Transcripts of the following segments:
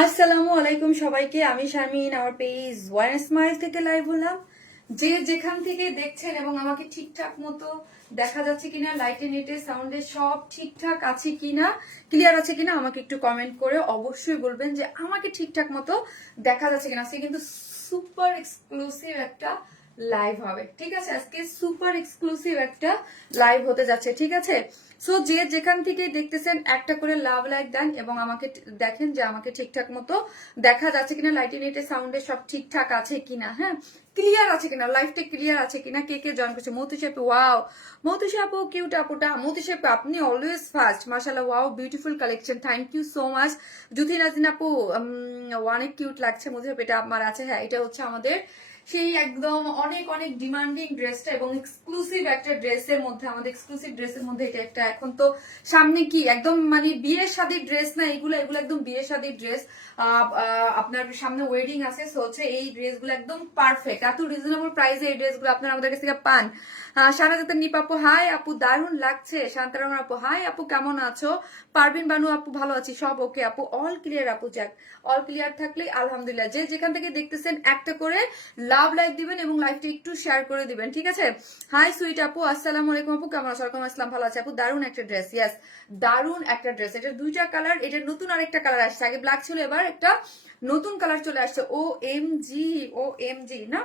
আসসালামু আলাইকুম সবাইকে। আমি শারমিন, আমার পেজ ওয়ান স্মাইল থেকে লাইভ হলাম। যে যেখান থেকে দেখছেন এবং আমাকে ঠিকঠাক মতো দেখা যাচ্ছে কিনা, লাইটে নেটে সাউন্ডে সব ঠিকঠাক আছে কিনা, ক্লিয়ার আছে কিনা, আমাকে একটু কমেন্ট করে অবশ্যই বলবেন যে আমাকে ঠিকঠাক মতো দেখা যাচ্ছে কিনা। আজকে কিন্তু সুপার এক্সক্লুসিভ একটা লাইভ হবে, ঠিক আছে? আজকে সুপার এক্সক্লুসিভ একটা লাইভ হতে যাচ্ছে, ঠিক আছে? সো যে যেখান থেকে দেখতেছেন একটা করে লাভ লাইক দেন এবং আমাকে দেখেন যে আমাকে ঠিকঠাক মতো দেখা যাচ্ছে কিনা, লাইটে নেটে সাউন্ডে সব ঠিকঠাক আছে কিনা, হ্যাঁ, ক্লিয়ার আছে কিনা, লাইফটা ক্লিয়ার আছে কিনা। কে কে জয়েন করছে? মৌতুষি আপু, ওয়াও মৌতুষি আপু, কিউট আপুটা। মৌতুষি আপু আপনি অলওয়েজ ফার্স্ট, মাশাআল্লাহ, wow beautiful collection, thank you so much. Juthi Najin আপু, অনেক কিউট লাগছে। মধু এটা আমার আছে, হ্যাঁ, এটা হচ্ছে আমাদের সেই একদম অনেক অনেক ডিমান্ডিং ড্রেসটা এবং এক্সক্লুসিভ একটা ড্রেসের মধ্যে, আমাদের এক্সক্লুসিভ ড্রেসের মধ্যে এটা একটা। এখন তো সামনে কি একদম মানে বিয়ের শাদীর ড্রেস না এগুলো, এগুলো একদম বিয়ের শাদীর ড্রেস। আপনার সামনে ওয়েডিং আছে, সো হচ্ছে এই ড্রেসগুলো একদম পারফেক্ট। এত রিজনেবল প্রাইসে এই ড্রেসগুলো আপনারা আমাদের কাছ থেকে পান। শাহনাজাতের নিপ আপু, হাই আপু, দারুণ লাগছে। শান্তারাম আপু, হাই আপু, কেমন আছো? পারবিন বানু আপু, ভালো আছি, সব ওকে আপু, অল ক্লিয়ার আপু। যাক, অল ক্লিয়ার থাকলে আলহামদুলিল্লাহ। যে যেখান থেকে দেখতেছেন একটা করে লাভ লাইক দিবেন এবং লাইভটা একটু শেয়ার করে দিবেন, ঠিক আছে? হাই সুইট আপু, আসসালামু আলাইকুম আপু, কেমন আছো? ওয়ালাইকুম আসসালাম, ভালো আছে আপু। দারুণ একটা ড্রেস, ইয়াস, দারুণ একটা ড্রেস। এটা দুইটা কালার, এটা নতুন আরেকটা কালার আসছে। আগে ব্ল্যাক ছিল, এবার একটা নতুন কালার চলে আসছে। ও এম জি না,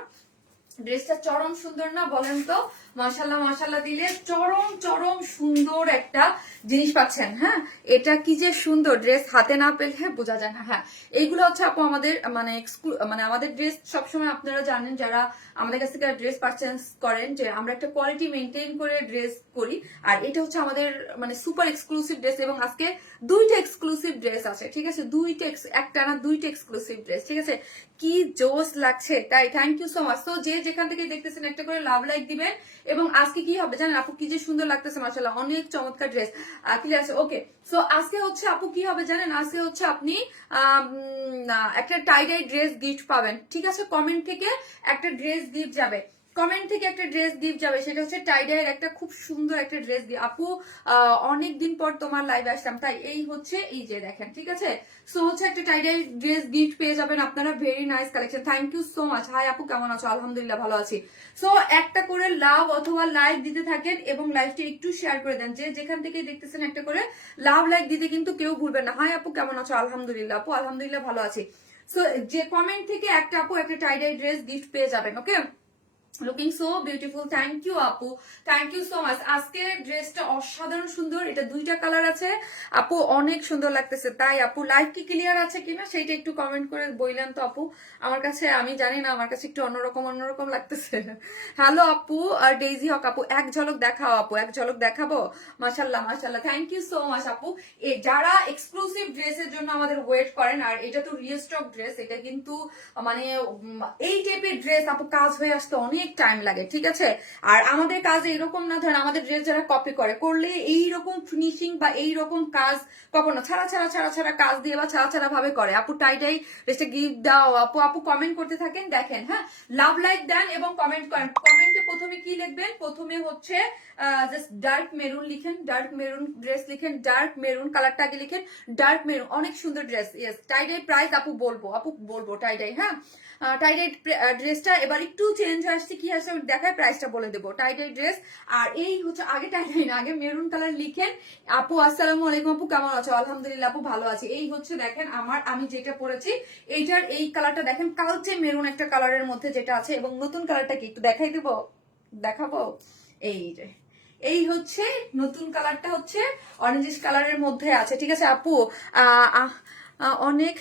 ড্রেসটা চরম সুন্দর না বলেন তো? মাশাল্লাহ মাশাল্লাহ দিলে চরম চরম সুন্দর একটা জিনিস পাচ্ছেন। হ্যাঁ, এটা কি যে সুন্দর ড্রেস, হাতে না পেলে বোঝা যায় না। হ্যাঁ, এইগুলো হচ্ছে আপু আমাদের মানে আমাদের ড্রেস সবসময় আপনারা জানেন, যারা আমাদের কাছ থেকে ড্রেস পারচেজ করেন, যে আমরা একটা কোয়ালিটি মেনটেন করে ড্রেস করি। আর এটা হচ্ছে আমাদের মানে সুপার এক্সক্লুসিভ ড্রেস এবং আজকে দুইটা এক্সক্লুসিভ ড্রেস আছে, ঠিক আছে? একটা না দুইটা এক্সক্লুসিভ ড্রেস, ঠিক আছে? কি জোস লাগছে, তাই থ্যাংক ইউ সো মাচ। তো যে যেখান থেকে দেখতেছেন একটা করে লাভ লাইক দিবেন। এবং আজকে কি হবে জানেন আপু, কি যে সুন্দর লাগতেছে, মাশাআল্লাহ, অনেক চমৎকার ড্রেস। ক্লিয়ার আছে, ওকে। সো আজকে হচ্ছে আপু কি হবে জানেন, আজকে হচ্ছে আপনি একটা টাই ডাই ড্রেস গিফট পাবেন, ঠিক আছে? কমেন্ট থেকে একটা ড্রেস গিফট যাবে, কমেন্ট থেকে একটা ড্রেস গিফট যাবে। সেটা হচ্ছে টাইডাইয়ের একটা খুব সুন্দর একটা ড্রেস দিয়ে আপু, অনেকদিন পর তোমার লাইভে আসলাম, তাই এই হচ্ছে, এই যে দেখেন, ঠিক আছে? সো হচ্ছে একটা টাইডাই ড্রেস গিফট পেয়ে যাবেন আপনারা। Very nice collection, thank you so much. Hi আপু, কেমন আছো? আলহামদুলিল্লাহ, ভালো আছি। সো একটা করে লাভ অথবা লাইক দিতে থাকেন এবং লাইভটা একটু শেয়ার করে দেন। যে যেখান থেকে দেখতেছেন একটা করে লাভ লাইক দিতে কিন্তু কেউ ভুলবেন না। হাই আপু, কেমন আছো? আলহামদুলিল্লাহ আপু, আলহামদুলিল্লাহ, ভালো আছি। সো যে কমেন্ট থেকে একটা আপু একটা টাইডাই ড্রেস গিফট পেয়ে যাবেন, okay? Looking so beautiful, thank you আপু, থ্যাংক ইউ সো মাচ। আজকে ড্রেসটা অসাধারণ সুন্দর, এটা দুইটা কালার আছে আপু, অনেক সুন্দর লাগতেছে। তাই আপু লাইভ কি ক্লিয়ার আছে কিনা সেটা একটু কমেন্ট করে বললেন তো আপু। আমার কাছে, আমি জানি না, আমার কাছে একটু অন্যরকম অন্যরকম লাগতেছে। হ্যালো আপু, আর ডেইজি হক আপু, এক ঝলক দেখাও আপু, এক ঝলক দেখাবো। মাশাল্লাহ মাশাল্লাহ, থ্যাংক ইউ সো মাচ আপু। যারা এক্সক্লুসিভ ড্রেসের জন্য আমাদের ওয়েট করেন, আর এটা তো রিস্টক ড্রেস, এটা কিন্তু মানে এই টাইপের ড্রেস আপু কাজ হয়ে আসতে অনেক টাইম লাগে, ঠিক আছে? আর আমাদের কাজ এরকম না, ধরেন আমাদের ড্রেস যারা কপি করলে এইরকম ফিনিশিং বা এইরকম কাজ কখনো ছাড়া ছাড়া ছাড়া ছাড়া কাজ দিয়ে বা ছাড়া ছাড়া ভাবে করে। আপু টাইটাই ড্রেসটা গিফট দাও আপু। আপু কমেন্ট করতে থাকেন, দেখেন, হ্যাঁ, লাভ লাইক দেন এবং কমেন্ট করেন। কমেন্টে প্রথমে কি লিখবেন? প্রথমে হচ্ছে জাস্ট ডার্ক মেরুন লিখেন, ডার্ক মেরুন ড্রেস লিখেন, ডার্ক মেরুন কালারটা আগে লিখেন, ডার্ক মেরুন, অনেক সুন্দর ড্রেস। ইয়েস, টাইডাই প্রাইস আপু বলবো টাইডাই, হ্যাঁ, টাইডাই ড্রেসটা এবার একটু চেঞ্জ আসছে, কি আসছে দেখায়, প্রাইসটা বলে দেবো। টাইডাই ড্রেস, আর এই হচ্ছে আগে টাইডাই না, আগে মেরুন কালার লিখেন। আপু আসসালামু আলাইকুম আপু, কেমন আছো? আলহামদুলিল্লাহ আপু, ভালো আছি। এই হচ্ছে দেখেন আমি যেটা পরেছি, এইটার এই কালারটা দেখেন, কালচে মেরুন একটা কালারের মধ্যে যেটা আছে, এবং নতুন কালারটা কি একটু দেখাবো, এই যে এই হচ্ছে নতুন কালারটা, হচ্ছে অরেঞ্জিশ কালারের মধ্যে আছে, ঠিক আছে আপু? অনেক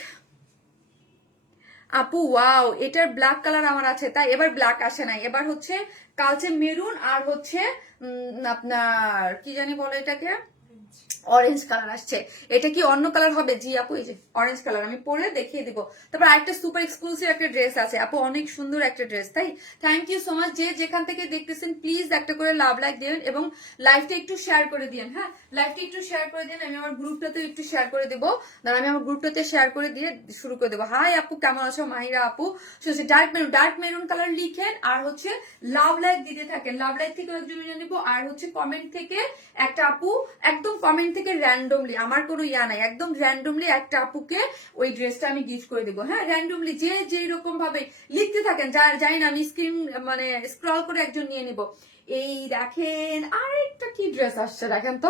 আপু, ওয়াও, এটার ব্ল্যাক কালার আমার আছে, তাই এবার ব্ল্যাক আসে নাই, এবার হচ্ছে কালচে মেরুন, আর হচ্ছে আপনার কি জানি বলে এটাকে, অরেঞ্জ কালার আসছে। এটা কি অন্য কালার হবে? জি আপু, এই যে অরেঞ্জ কালার, আমি পরে দেখিয়ে দিব। তারপর আরেকটা সুপার এক্সক্লুসিভ একটা ড্রেস আছে আপু, অনেক সুন্দর একটা ড্রেস, তাই থ্যাংক ইউ সো মাচ। যে যেখান থেকে দেখতেছেন প্লিজ একটা করে লাভ লাইক দিবেন এবং লাইভটা একটু শেয়ার করে দিন। হ্যাঁ, লাইভটা একটু শেয়ার করে দিন। আমি আমার গ্রুপটাতে একটু শেয়ার করে দেবো, আমি আমার গ্রুপটাতে শেয়ার করে দিয়ে শুরু করে দেবো। হাই আপু, কেমন আছো? মাহিরা আপু, ডার্ক মেরুন কালার লিখেন আর হচ্ছে লাভ লাইক দিতে থাকেন। লাভ লাইক থেকে একজন নিব, আর হচ্ছে কমেন্ট থেকে একটা আপু একদম কমেন্ট থেকে র্যান্ডমলি, আমার কোনো ইয়া নাই, একদম র্যান্ডমলি একটা আপুকে ওই ড্রেসটা আমি গিফট করে দেবো। হ্যাঁ, র্যান্ডমলি যে যেই রকম ভাবে লিখতে থাকেন, জানি না, আমি স্ক্রিন মানে স্ক্রল করে একজন নিয়ে নিব। এই দেখেন আরেকটা কি ড্রেস আসছে, দেখেন তো,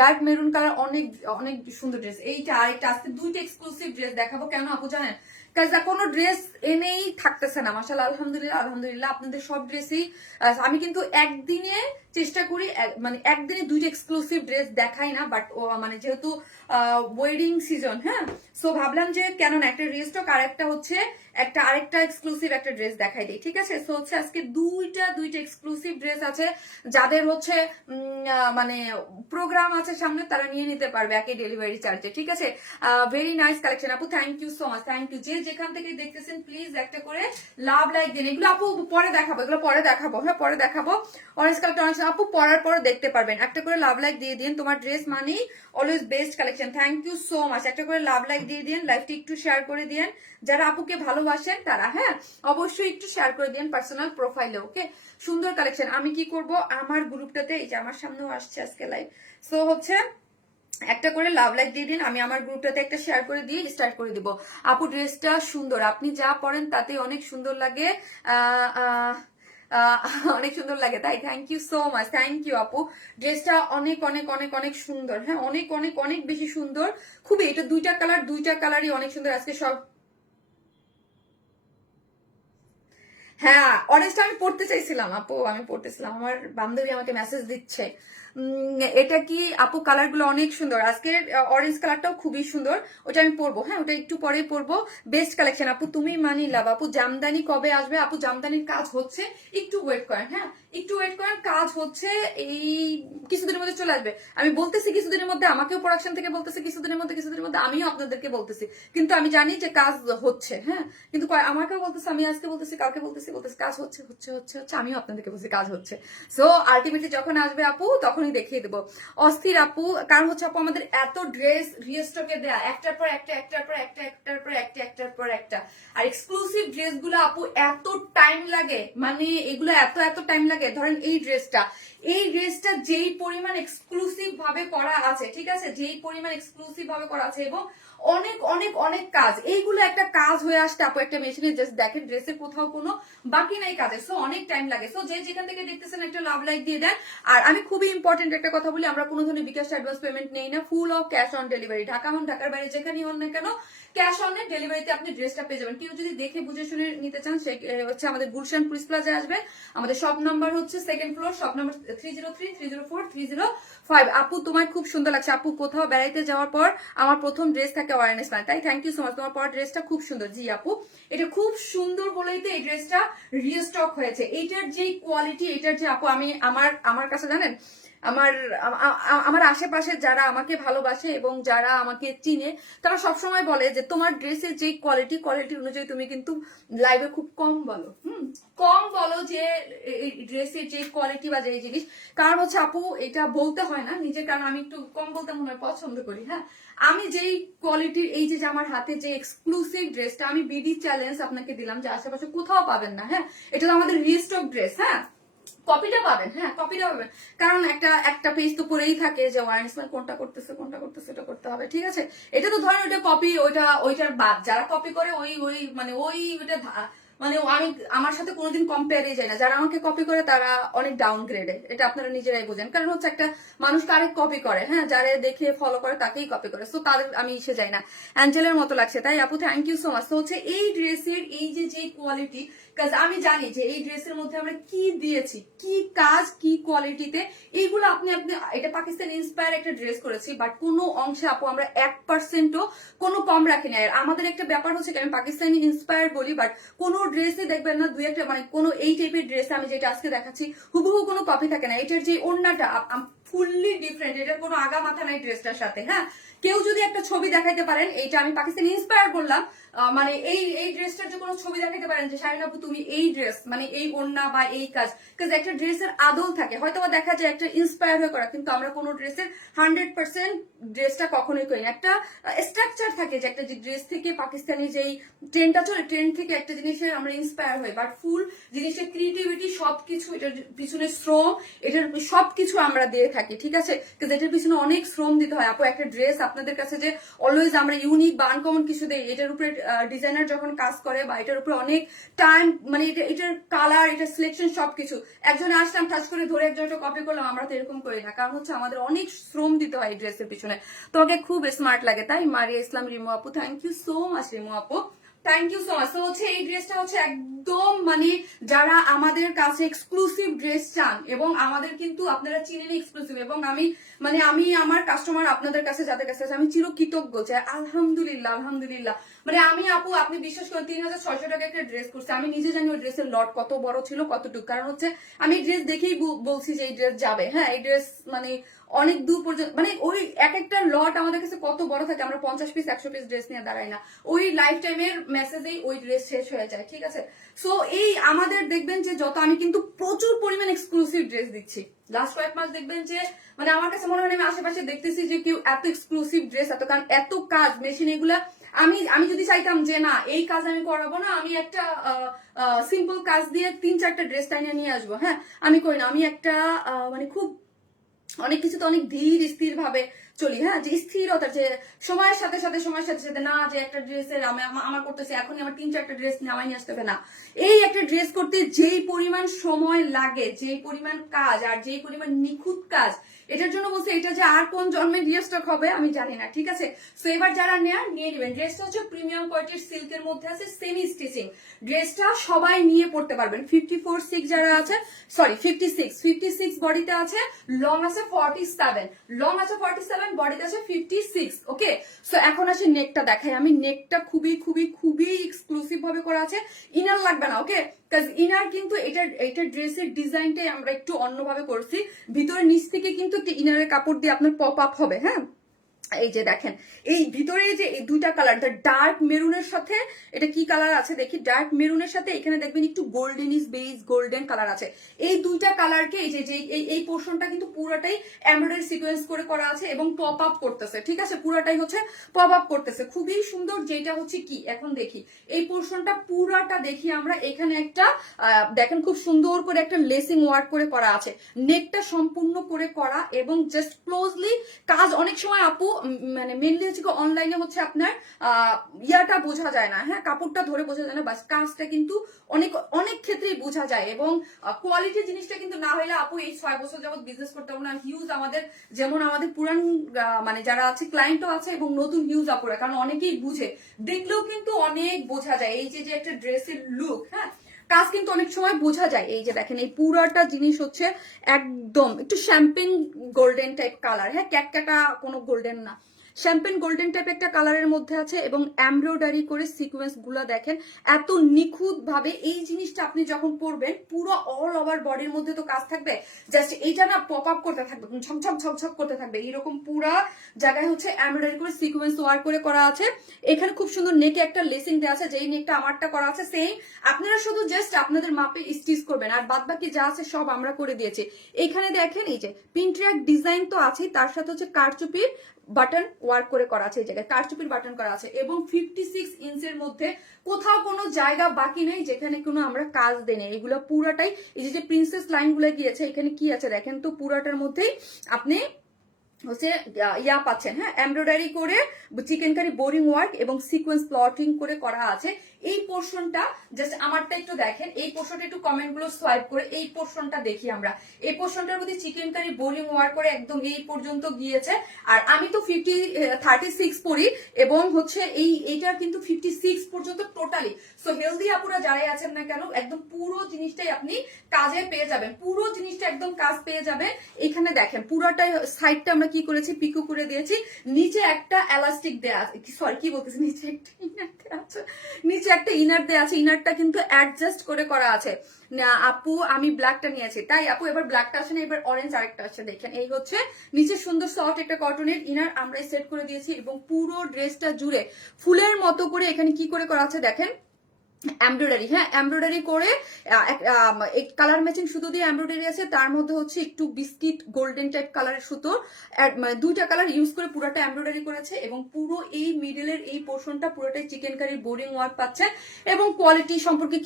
ডার্ক মেরুন কালার, অনেক অনেক সুন্দর ড্রেস। এইটা আরেকটা আজকে দুইটা এক্সক্লুসিভ ড্রেস দেখাবো। কেন আপু জানেন? কাজা কোনো ড্রেস এনেই থাকতেছে না, মাশাআল্লাহ, আলহামদুলিল্লাহ আলহামদুলিল্লাহ। আপনাদের সব ড্রেসই আমি কিন্তু একদিনে চেষ্টা করি, মানে একদিনে দুইটা এক্সক্লুসিভ ড্রেস দেখাই না, বাট মানে যেহেতু ওয়েডিং সিজন, হ্যাঁ, সো ভাবলাম যে কেন না একটা রিস্টক আর একটা হচ্ছে আরেকটা এক্সক্লুসিভ একটা ড্রেস দেখাই দিই, ঠিক আছে? সো হচ্ছে আজকে দুইটা এক্সক্লুসিভ ড্রেস আছে, যাদের হচ্ছে মানে প্রোগ্রাম আছে সামনে, তারা নিয়ে নিতে পারবে একই ডেলিভারি চার্জে, ঠিক আছে? ভেরি নাইস কালেকশন আপু, thank you so much, thank you. যে যেখান থেকে দেখতেছেন প্লিজ একটা করে লাভ লাইক দিন। এগুলো আপু পরে দেখাবো, এগুলো পরে দেখাবো, হ্যাঁ পরে দেখাবো। অরেঞ্জ কালার অরেঞ্জ আপু পরার পর দেখতে পারবেন। একটা করে লাভ লাইক দিয়ে দিন, তোমার ড্রেস মানেই always best collection. Thank you so much. একটা করে লাভ লাইক দিয়ে দিন, লাইভটি একটু শেয়ার করে দিন, যারা আপুকে ভালোবাসেন তারা, হ্যাঁ অবশ্যই একটু শেয়ার করে দিন পার্সোনাল প্রোফাইলে। ওকে, সুন্দর কালেকশন। আমি কি করব, আমার গ্রুপটাতে, এই যে আমার সামনেও আসছে আজকে লাইভ, সো হচ্ছে একটা করে লাভ লাইক দিয়ে দিন, আমি আমার গ্রুপটাতে একটা শেয়ার করে দিয়ে স্টার্ট করে দিব। আপু ড্রেসটা সুন্দর, আপনি যা পরেন তাতে অনেক সুন্দর লাগে, অনেক সুন্দর লাগে, তাই thank you so much, thank you আপু। ড্রেসটা অনেক অনেক অনেক অনেক সুন্দর, হ্যাঁ অনেক অনেক অনেক বেশি সুন্দর, খুবই। এটা দুইটা কালারই অনেক সুন্দর আজকে সব। হ্যাঁ, অরেঞ্জটা আমি পড়তে চাইছিলাম আপু, আমি পড়তেছিলাম, আমার বান্ধবী আমাকে মেসেজ দিচ্ছে। এটা কি আপু, কালার গুলো অনেক সুন্দর, আজকে অরেঞ্জ কালারটাও খুবই সুন্দর, ওটা আমি পরবো, হ্যাঁ ওটা একটু পরে পরবো। বেস্ট কালেকশন আপু, তুমি মানি লাভ। আপু জামদানি কবে আসবে? আপু জামদানির কাজ হচ্ছে, একটু ওয়েট করেন, হ্যাঁ একটু ওয়েট করেন, কাজ হচ্ছে, এই কিছুদিনের মধ্যে চলে আসবে। আমি বলতেছি কিছুদিনের মধ্যে, আমাকেও প্রোডাকশন থেকে বলতেছে কিছুদিনের মধ্যে আমিও আপনাদেরকে বলতেছি, কিন্তু আমি জানি যে কাজ হচ্ছে, হ্যাঁ কিন্তু আমাকেও বলতেছে, আমি আজকে বলতেছি, কালকে বলতেছি, কাজ হচ্ছে হচ্ছে হচ্ছে হচ্ছে, আমিও আপনাদেরকে বলছি কাজ হচ্ছে। সো আলটিমেটলি যখন আসবে আপু তখনই দেখিয়ে দেবো। অস্থির আপু, কারণ হচ্ছে আপু আমাদের এত ড্রেস রিস্টকে দেয়া, একটার পর একটা, একটার পর একটা, একটার পর একটা, একটার পর একটা। আর এক্সক্লুসিভ ড্রেস গুলো আপু এত টাইম লাগে, মানে এগুলো এত টাইম লাগে। ধরেন এই ড্রেসটা যেই পরিমাণ এক্সক্লুসিভ ভাবে করা আছে, ঠিক আছে, যেই পরিমাণ এক্সক্লুসিভ ভাবে করা আছে এবং অনেক অনেক অনেক কাজ, এইগুলো একটা কাজ হয়ে আসতে আপু একটা মেশিনে জাস্ট দেখেন, ড্রেসের কোথাও কোনো বাকি নাই কাজের, সো অনেক টাইম লাগে। সো যে যেখান থেকে দেখতেছেন একটা লাভ লাইক দিয়ে দেন। আর আমি খুবই ইম্পর্টেন্ট একটা কথা বলি, আমরা কোনো ধরনের বিকাশ অ্যাডভান্স পেমেন্ট নেই না, full of cash on delivery. Dhaka হন, ঢাকার বাইরে যেখানেই হন না কেন, ক্যাশ অন ডেলিভারিতে আপনি ড্রেসটা পেয়ে যাবেন। কেউ যদি দেখে বুঝে শুনে নিতে চান, সে হচ্ছে আমাদের গুলশান প্রিন্স প্লাজা আসবে, আমাদের শপ নাম্বার হচ্ছে 2nd ফ্লোর, শপ নাম্বার 303, 304, 305। আপু তোমার খুব সুন্দর লাগছে। আপু কোথাও বেড়াইতে যাওয়ার পর আমার প্রথম ড্রেস থাকে অ্যাওয়ারনেস মানে, তাই থ্যাংক ইউ সো মাচ। তোমার পর ড্রেসটা খুব সুন্দর। জি আপু, এটা খুব সুন্দর বলেই তো এই ড্রেসটা রিস্টক হয়েছে। এইটার যে কোয়ালিটি, এটার যে আপু, আমি আমার কাছে জানেন, আমার আমার আশেপাশে যারা আমাকে ভালোবাসে এবং যারা আমাকে চিনে, তারা সবসময় বলে যে তোমার ড্রেসের যে কোয়ালিটি অনুযায়ী তুমি কিন্তু লাইভে খুব কম বলো, কম বলো যে ড্রেসের যে কোয়ালিটি বা যে জিনিস। কারণ হচ্ছে আপু এটা বলতে হয় না নিজের, কারণ আমি একটু কম বলতে মনে হয় পছন্দ করি। হ্যাঁ, আমি যেই কোয়ালিটির, এই যে আমার হাতে যে এক্সক্লুসিভ ড্রেসটা, আমি বিডি চ্যালেঞ্জ আপনাকে দিলাম যে আশেপাশে কোথাও পাবেন না। হ্যাঁ, এটা তো আমাদের রিস্টক ড্রেস, হ্যাঁ কপিটা পাবেন, হ্যাঁ কপিটা পাবেন, কারণ একটা পেজ তো পরেই থাকে যে ওয়ারেন্টি স্মেল কোনটা করতেছে এটা করতে হবে, ঠিক আছে। এটা তো ধরেন ওইটা কপি, ওইটার বাদ, যারা কপি করে মানে ওইটা মানে আমি আমার সাথে কোনোদিন কম্পেয়ারই যায় না। যারা আমাকে কপি করে তারা অনেক ডাউন গ্রেডে, এটা আপনারা নিজেরাই বোঝেন। কারণ হচ্ছে একটা মানুষ কারে কপি করে, হ্যাঁ যারা দেখে ফলো করে তাকেই কপি করে, সো তাদের আমি এসে যাই না। অ্যাঞ্জেলের মতো লাগছে, তাই আপু থ্যাংক ইউ সো মাচ। তো হচ্ছে এই ড্রেসের এই যে কোয়ালিটি, কাজ আমি জানি যে এই ড্রেসের মধ্যে আমরা কি দিয়েছি, কি কাজ, কি কোয়ালিটিতে, এইগুলো আপনি এটা পাকিস্তান ইন্সপায়ার একটা ড্রেস করেছি, বাট কোনো অংশে আপু আমরা 1%ও কোনো কম রাখি না। আর আমাদের একটা ব্যাপার হচ্ছে আমি পাকিস্তানি ইন্সপায়ার বলি, বাট কোনো ড্রেসে দেখবেন না দুই একটা, মানে কোনো এই টাইপের ড্রেস আমি যেটা আজকে দেখাচ্ছি হুবহু কোনো কপি থাকে না। এটার যে ওড়নাটা ফুললি ডিফারেন্ট, এটার কোনো আগা মাথা নাই ড্রেসটার সাথে। হ্যাঁ, কেউ যদি একটা ছবি দেখাইতে পারেন, এইটা আমি পাকিস্তানি ইন্সপায়ার বললাম, মানে এই ড্রেসটার যে কোনো ছবি দেখাইতে পারেন যে শাহিন আপু তুমি এই ড্রেস, মানে এই ওড়না বা এই কাজ, একটা ড্রেসের আদল থাকে, হয়তো দেখা যায় একটা ইন্সপায়ার হয়ে করা, কিন্তু আমরা কোনো ড্রেসের 100% ড্রেসটা কখনোই করি না। একটা স্ট্রাকচার থাকে যে একটা ড্রেস থেকে পাকিস্তানি যেই ট্রেন্ডটা চলে, ট্রেন্ড থেকে একটা জিনিসের আমরা ইন্সপায়ার হই, বাট ফুল জিনিসের ক্রিয়েটিভিটি সবকিছু, এটার পিছনে শ্রম, এটার সবকিছু আমরা দিয়ে থাকি, ঠিক আছে? কিন্তু এটার পিছনে অনেক শ্রম দিতে হয় আপু। একটা ড্রেস আপনাদের কাছে যে অলওয়েজ আমরা ইউনিক বা আনকমন কিছু দেই, এটার উপরে ডিজাইনার যখন কাজ করে বা এটার উপরে অনেক টাইম, মানে এটার কালার, এটার সিলেকশন সবকিছু, একজনে আসলাম টাচ করে ধরে একজনটা কপি করলাম, আমরা তো এরকম করি না। কারণ হচ্ছে আমাদের অনেক শ্রম দিতে হয় এই ড্রেসের পিছনে। তোমাকে খুব স্মার্ট লাগে, তাই? মারিয়া ইসলাম রিমু আপু, thank you so much Rimu আপু, থ্যাংক ইউ সো মাচ। তো হচ্ছে এই ড্রেসটা হচ্ছে একদম মানে যারা আমাদের কাছে এক্সক্লুসিভ ড্রেস চান, এবং আমাদের কিন্তু আপনারা চিনেন এক্সক্লুসিভ, এবং আমি আমার কাস্টমার আপনাদের কাছে যাদের কাছে আছে আমি চিরকৃতজ্ঞ চাই। আলহামদুলিল্লাহ আলহামদুলিল্লাহ। মানে আমি আপু, আপনি বিশ্বাস করেন 3600 টাকা একটা ড্রেস করছি, আমি নিজে জানি ওই ড্রেসের লট কত বড় ছিল কতটুকু। কারণ হচ্ছে আমি ড্রেস দেখেই বলছি যে এই ড্রেস যাবে। হ্যাঁ, এই ড্রেস মানে অনেক দূর পর্যন্ত, মানে ওই এক একটা লট আমাদের কাছে কত বড় থাকে, আমরা 50 পিস 100 পিস ড্রেস নিয়ে দাঁড়াই না, ওই লাইফ টাইমের মেসেজেই ওই ড্রেস শেষ হয়ে যায়, ঠিক আছে? সো এই আমাদের দেখবেন যে যত, আমি কিন্তু প্রচুর পরিমাণ এক্সক্লুসিভ ড্রেস দিচ্ছি লাস্ট কয়েক মাস। দেখবেন যে মানে আমার কাছে মনে হয় আমি আশেপাশে দেখতেছি যে কেউ এত এক্সক্লুসিভ ড্রেস, এত কারণ এত কাজ মেশিন, এগুলা আমি যদি চাইতাম যে না এই কাজ আমি করাবো না, আমি একটা সিম্পল কাজ দিয়ে 3-4টা ড্রেস টাইনে নিয়ে আসবো, হ্যাঁ, আমি করি না। আমি একটা মানে খুব অনেক কিছু তো অনেক ধীর স্থির ভাবে চলি, হ্যাঁ, যে স্থিরতা, যে সময়ের সাথে সাথে না যে একটা ড্রেসের আমার করতেছে এখনই আমার 3-4টা ড্রেস নামাই নিয়ে আসতে হবে না। এই একটা ড্রেস করতে যেই পরিমাণ সময় লাগে, যেই পরিমাণ কাজ আর যেই পরিমাণ নিখুঁত কাজ, এটার জন্য বলছে এটা যে আর কোন জন্মে রিস্টক হবে আমি জানি না, ঠিক আছে? সো এবার যারা নিয়ে নেবেন, ড্রেসটা হচ্ছে প্রিমিয়াম কোয়ালিটির সিল্কের মধ্যে আছে, সেমি স্টিচিং। ড্রেসটা সবাই নিয়ে পড়তে পারবেন। 54-6 যারা আছে, সরি 56 বডিতে আছে, লং আছে 47, লং আছে 47, বডিতে আছে 56। ওকে, সো এখন আসে নেকটা দেখাই আমি। নেকটা খুবই খুবই খুবই এক্সক্লুসিভ ভাবে করা আছে, ইনার লাগবে না, ওকে? ইনার কিন্তু এটা ড্রেসের ডিজাইনটাই আমরা একটু অন্যভাবে করছি। ভিতরে নিচ থেকে কিন্তু ইনারের কাপড় দিয়ে আপনার পপ আপ হবে, হ্যাঁ। এই যে দেখেন এই ভিতরে যে এই দুইটা কালার, ডার্ক মেরুনের সাথে এটা কি কালার আছে দেখি, ডার্ক মেরুনের সাথে এখানে দেখবেন একটু গোল্ডেনিশ বেজ গোল্ডেন কালার আছে। এই দুইটা কালারকে এই যে এই পোর্শনটা কিন্তু পুরোটাই এমব্রয়ডারি সিকোয়েন্স করে করা আছে এবং পপ আপ করতেছে, ঠিক আছে? পুরোটাই হচ্ছে পপ আপ করতেছে, খুবই সুন্দর। যেটা হচ্ছে কি এখন দেখি এই পোর্শনটা পুরাটা দেখি আমরা। এখানে একটা দেখেন খুব সুন্দর করে একটা লেসিং ওয়ার্ক করে করা আছে, নেকটা সম্পূর্ণ করে করা, এবং জাস্ট ক্লোজলি কাজ। অনেক সময় আপু মানে মেনলি হচ্ছে অনলাইনে হচ্ছে আপনার ইয়াটা বোঝা যায় না, হ্যাঁ, কাপড়টা ধরে বোঝা যায় না, বাস কাজটা কিন্তু অনেক অনেক ক্ষেত্রেই বোঝা যায়। এবং কোয়ালিটি জিনিসটা কিন্তু না হলে আপু এই 6 বছর যাবত বিজনেস করতে পারবো না। হিউজ আমাদের, যেমন আমাদের পুরান মানে যারা আছে ক্লায়েন্টও আছে এবং নতুন হিউজ আপুরা, কারণ অনেকেই বুঝে, দেখলেও কিন্তু অনেক বোঝা যায় এই যে একটা ড্রেসের লুক, হ্যাঁ, কাজ কিন্তু অনেক সময় বোঝা যায়। এই যে দেখেন এই পুরাটা জিনিস হচ্ছে একদম একটু শ্যাম্পেন গোল্ডেন টাইপ কালার, হ্যাঁ, ক্যাটক্যাটা কোনো গোল্ডেন না, শ্যাম্পেন গোল্ডেন টাইপ একটা কালারের মধ্যে আছে, এবং এমব্রয়ডারি করে সিকোয়েন্স গুলা দেখেন এত নিখুঁত ভাবে। এই জিনিসটা আপনি যখন পরবেন পুরো অল ওভার বডির মধ্যে তো কাজ থাকবে, জাস্ট এইটা না পপ আপ করতে থাকবে, ঝকঝক করতে থাকবে, এইরকম পুরা জায়গায় হচ্ছে এমব্রয়ডারি করে সিকোয়েন্স ওয়ার্ক করে করা আছে। এখানে খুব সুন্দর নেকে একটা লেসিং দেওয়া আছে, যেই নেকটা আমারটা করা আছে সেম। আপনারা শুধু জাস্ট আপনাদের মাপে স্টিচ করবেন, আর বাদ বাকি যা আছে সব আমরা করে দিয়েছি। এখানে দেখেন এই যে পিনট্র্যাক ডিজাইন তো আছেই, তার সাথে হচ্ছে কারচুপির বাটন ওয়ার্ক করে করা আছে, এই জায়গায় কারচুপির বাটন করা আছে, এবং 56 ইঞ্চের মধ্যে কোথাও কোনো জায়গা বাকি নেই যেখানে কোনো আমরা কাজ দেই না। এগুলো পুরাটাই এই যে প্রিন্সেস লাইন গুলো গিয়েছে, এখানে কি আছে দেখেন তো, পুরাটার মধ্যেই আপনি হচ্ছে ইয়া পাচ্ছেন, হ্যাঁ, এমব্রয়ডারি করে চিকেন কারি বোরিং ওয়ার্ক এবং সিকোয়েন্স প্লটিং করে করা আছে। এই পোর্শনটা জাস্ট আমারটা একটু দেখেন, এই পোর্শনটা একটু কমেন্ট গুলো সোয়াইপ করে এই পোর্শনটা দেখি আমরা। এই পোর্শনটার মধ্যে চিকেন কারি বোরিং ওয়ার্ক করে একদম এই পর্যন্ত গিয়েছে। আর আমি তো 36 পরি, এবং হচ্ছে এইটার কিন্তু 56 পর্যন্ত টোটালি। সো হেলদি আপুরা যারাই আছেন না কেন, একদম পুরো জিনিসটাই আপনি কাজে পেয়ে যাবেন, পুরো জিনিসটা একদম কাজ পেয়ে যাবেন। এখানে দেখেন পুরাটাই সাইডটা আমরা কি করেছি, পিকো করে দিয়েছি, নিচে একটা এলাস্টিক দেয়া আছে, সরি কি বলতেছি, নিচে একটা ইনার দেয়া আছে, নিচে একটা ইনার দেয়া আছে, ইনারটা কিন্তু অ্যাডজাস্ট করে করা আছে। না আপু আমি ব্ল্যাকটা নিয়েছি, তাই আপু এবার ব্ল্যাকটা আসে না, এবার অরেঞ্জ আরেকটা আসছে, দেখেন এই হচ্ছে নিচে সুন্দর সফট একটা কটনের ইনার আমরা সেট করে দিয়েছি, এবং পুরো ড্রেসটা জুড়ে ফুলের মতো করে এখানে কি করে করা আছে দেখেন, এমব্রয়ডারি, হ্যাঁ এমব্রয়ডারি করে কালার ম্যাচিং সুতো দিয়ে এমব্রয়ডারি আছে, তার মধ্যে হচ্ছে একটু বিস্কিট গোল্ডেন টাইপ কালারের সুতো, মানে দুইটা কালার ইউজ করে পুরোটা এমব্রয়ডারি করেছে এবং পুরো এই মিডলের এই পোর্শনটা পুরোটাই চিকেন কারি বোরিং ওয়ার্ক পাচ্ছে। এবং কোয়ালিটি সম্পর্কে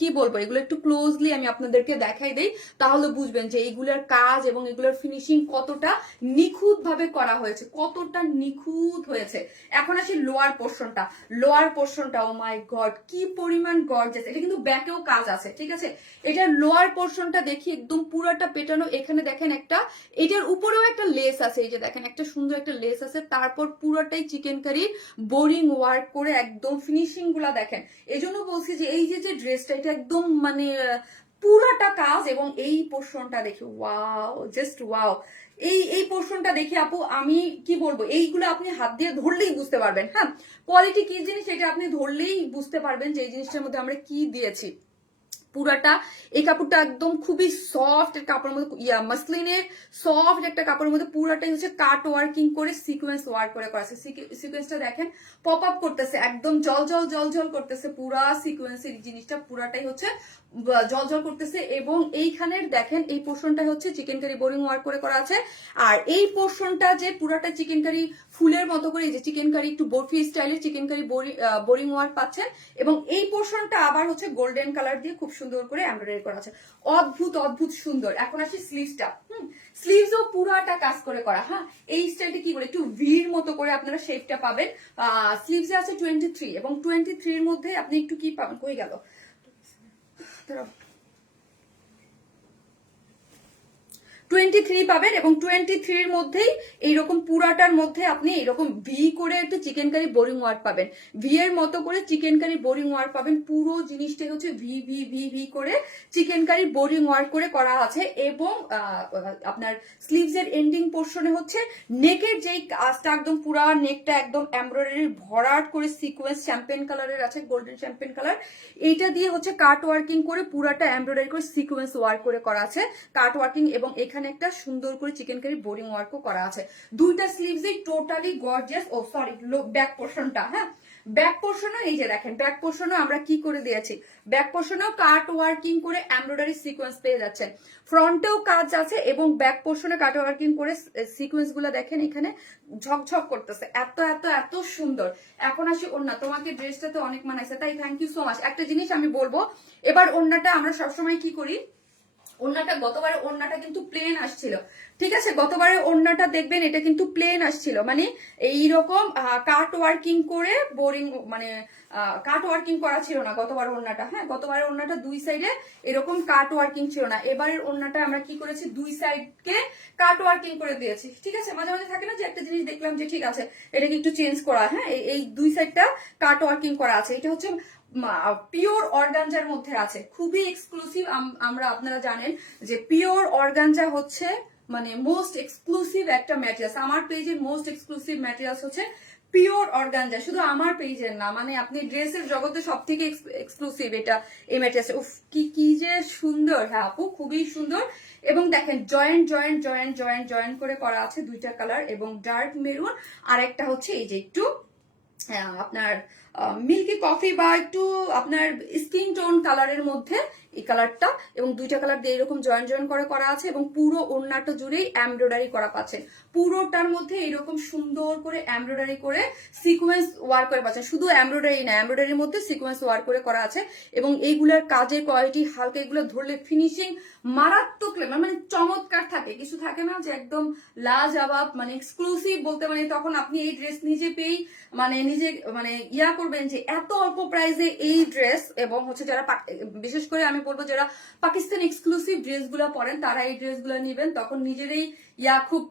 কি বলবো, এগুলো একটু ক্লোজলি আমি আপনাদেরকে দেখাই দেই, তাহলে বুঝবেন যে এইগুলোর কাজ এবং এগুলোর ফিনিশিং কতটা নিখুঁত ভাবে করা হয়েছে, কতটা নিখুঁত হয়েছে। এখন আসি লোয়ার পোর্শনটা, ও মাই গড কি পরিমাণ গর্জিয়াস। এটা কিন্তু ব্যাকেও কাজ আছে, ঠিক আছে। এটার লোয়ার পোর্শনটা দেখি একদম পুরাটা পেটানো, এখানে দেখেন একটা, এটার উপরেও একটা লেস আছে, এই যে দেখেন একটা সুন্দর একটা লেস আছে, তারপর পুরাটাই চিকেন কারি বোরিং ওয়ার্ক করে একদম ফিনিশিং গুলা দেখেন। এই জন্য বলছি যে এই যে ড্রেসটা এটা একদম মানে পুরাটা কাজ। এবং এই পোর্শনটা দেখি ওয়াও, জাস্ট ওয়াও। এই পোর্শনটা দেখে আপু আমি কি বলবো, এইগুলো আপনি হাত দিয়ে ধরলেই বুঝতে পারবেন, হ্যাঁ কোয়ালিটি কি জিনিস এটা আপনি ধরলেই বুঝতে পারবেন যে এই জিনিসটার মধ্যে আমরা কি দিয়েছি। পুরাটা এই কাপড়টা একদম খুবই সফট এর কাপড়ের মধ্যে, মাসলিনের সফট একটা কাপড়ের মধ্যে পুরাটাই হচ্ছে কাট ওয়ার্কিং করে সিকোয়েন্স ওয়ার্ক করে করা আছে। সিকোয়েন্সটা দেখেন পপ আপ করতেছে, একদম জল জল জল জল করতেছে, পুরা সিকোয়েন্সের জিনিসটা পুরাটাই হচ্ছে জল জল করতেছে। এবং এইখানের দেখেন এই পোর্শনটা হচ্ছে চিকেন কারি বোরিং ওয়ার্ক করে করা আছে। আর এই পোর্শনটা যে পুরাটা চিকেন কারি ফুলের মতো করে, এই যে চিকেন কারি একটু বরফি স্টাইলের চিকেন কারি বোরিং ওয়ার্ক পাচ্ছেন। এবং এই পোর্শনটা আবার হচ্ছে গোল্ডেন কালার দিয়ে খুব সুন্দর করে এমব্রয়ডারি করা আছে, অদ্ভুত অদ্ভুত সুন্দর। এখন আসি স্লিভসটা, স্লিভসও পুরাটা কাজ করে করা, হ্যাঁ এই স্টাইলটা কি বলে একটু ভির মতো করে আপনারা শেপটা পাবেন। স্লিভসে আছে 23 এবং 23 এর মধ্যে আপনি একটু কি পাবেন, কই গেল 23 পাবেন। এবং 23 এর মধ্যেই এইরকম পুরাটার মধ্যে আপনি এরকম ভি করে একটা চিকেন কারি বোরিং ওয়ার্ক পাবেন, ভি এর মতো করে চিকেন কারি বোরিং ওয়ার্ক পাবেন। পুরো জিনিসটাই হচ্ছে ভি ভি ভি ভি করে চিকেন কারি বোরিং ওয়ার্ক করে করা আছে। এবং আপনার স্লিভস এর এন্ডিং পোর্শনে হচ্ছে নেকের যেই কাজটা একদম পুরা নেকটা একদম এমব্রয়ডারি ভরাট করে সিকোয়েন্স চ্যাম্পিয়ন কালারের আছে, গোল্ডেন চ্যাম্পিয়ন কালার, এইটা দিয়ে হচ্ছে কাট ওয়ার্কিং করে পুরাটা এমব্রয়ডারি করে সিকোয়েন্স ওয়ার্ক করে করা আছে, কাট ওয়ার্কিং। এবং এখানে একটা সুন্দর করে চিকেন কারি বোরিং ওয়ার্কও করা আছে। দুইটা স্লিভসই টোটালি গর্জিয়াস। ও সরি, ব্যাক পোর্শনটা, হ্যাঁ ব্যাক পোর্শনও এই যে দেখেন, ব্যাক পোর্শনও আমরা কি করে দিয়েছি, ব্যাক পোর্শনেও কাট ওয়ার্কিং করে এমব্রয়ডারি সিকোয়েন্স পেয়ে যাচ্ছেন। ফ্রন্টেও কাজ আছে এবং ব্যাক পোর্শনে কাট ওয়ার্কিং করে সিকোয়েন্স গুলো দেখেন এখানে ঝকঝক করতেছে, এত এত এত সুন্দর। এখন আসি ওড়না, তোমাকে ড্রেসটা তো অনেক মানাইছে, তাই থ্যাংক ইউ সো মাচ। একটা জিনিস আমি বলবো, এবার ওড়নাটা আমরা সবসময় কি করি, ওড়নাটা গতবারে ওড়নাটা কিন্তু প্লেন আসছিল, ঠিক আছে, গতবারে ওড়নাটা দেখবেন এটা কিন্তু প্লেন আসছিল, মানে এইরকম কাট ওয়ার্কিং করে বোরিং, মানে কাট ওয়ার্কিং করা ছিল না গতবার ওড়নাটা, হ্যাঁ গতবারের ওড়নাটা দুই সাইডে এরকম কাট ওয়ার্কিং ছিল না। এবারের ওড়নাটা আমরা কি করেছি, দুই সাইডকে কাট ওয়ার্কিং করে দিয়েছি, ঠিক আছে। মাঝে মাঝে থাকে না যে একটা জিনিস দেখলাম যে ঠিক আছে এটাকে একটু চেঞ্জ করা, হ্যাঁ এই দুই সাইডটা কাট ওয়ার্কিং করা আছে। এটা হচ্ছে পিওর অর্গানজার মধ্যে আছে, খুবই এক্সক্লুসিভ। আমরা আপনারা জানেন যে পিওর অর্গানজা হচ্ছে মানে মোস্ট এক্সক্লুসিভ একটা ম্যাটেরিয়ালস, আমার পেজের মোস্ট এক্সক্লুসিভ ম্যাটেরিয়ালস হচ্ছে পিওর অর্গানজা, শুধু আমার পেজের না, মানে আপনি ড্রেসের জগতে সব থেকে এক্সক্লুসিভ এটা, এই ম্যাটেরিয়ালস। উফ কি যে সুন্দর, হ্যাঁ আপু খুবই সুন্দর। এবং দেখেন joint joint joint joint joint করে করা আছে দুইটা কালার, এবং ডার্ক মেরুন আর একটা হচ্ছে এই যে একটু আপনার মিল্কি কফি বা একটু আপনার স্কিন টোন কালারের মধ্যে এই কালারটা, এবং দুইটা কালার দিয়ে এরকম জয়েন জয়েন করে করা আছে। এবং পুরো ওড়নাটা জুড়েই এমব্রয়ডারি করা পাচ্ছেন, পুরোটার মধ্যে এরকম সুন্দর করে এমব্রয়ডারি করে সিকোয়েন্স ওয়ার্ক করে পাচ্ছেন। শুধু এমব্রয়ডারি না, এমব্রয়ডারির মধ্যে সিকোয়েন্স ওয়ার্ক করে করা আছে। এবং এইগুলোর কাজের কোয়ালিটি হালকা, এগুলো ধরলে ফিনিশিং মারাত্মক, মানে চমৎকার থাকে, কিছু থাকে না যে একদম লাজবাব, মানে এক্সক্লুসিভ বলতে, মানে তখন আপনি এই ড্রেস নিজে পেয়েই মানে নিজে মানে ইয়া করবেন যে এত অল্প প্রাইসে এই ড্রেস। এবং হচ্ছে যারা বিশেষ করে আমি বলবো যারা পাকিস্তান এক্সক্লুসিভ ড্রেসগুলো পরেন তারা এই ড্রেসগুলো নেবেন, তখন নিজেরই খুব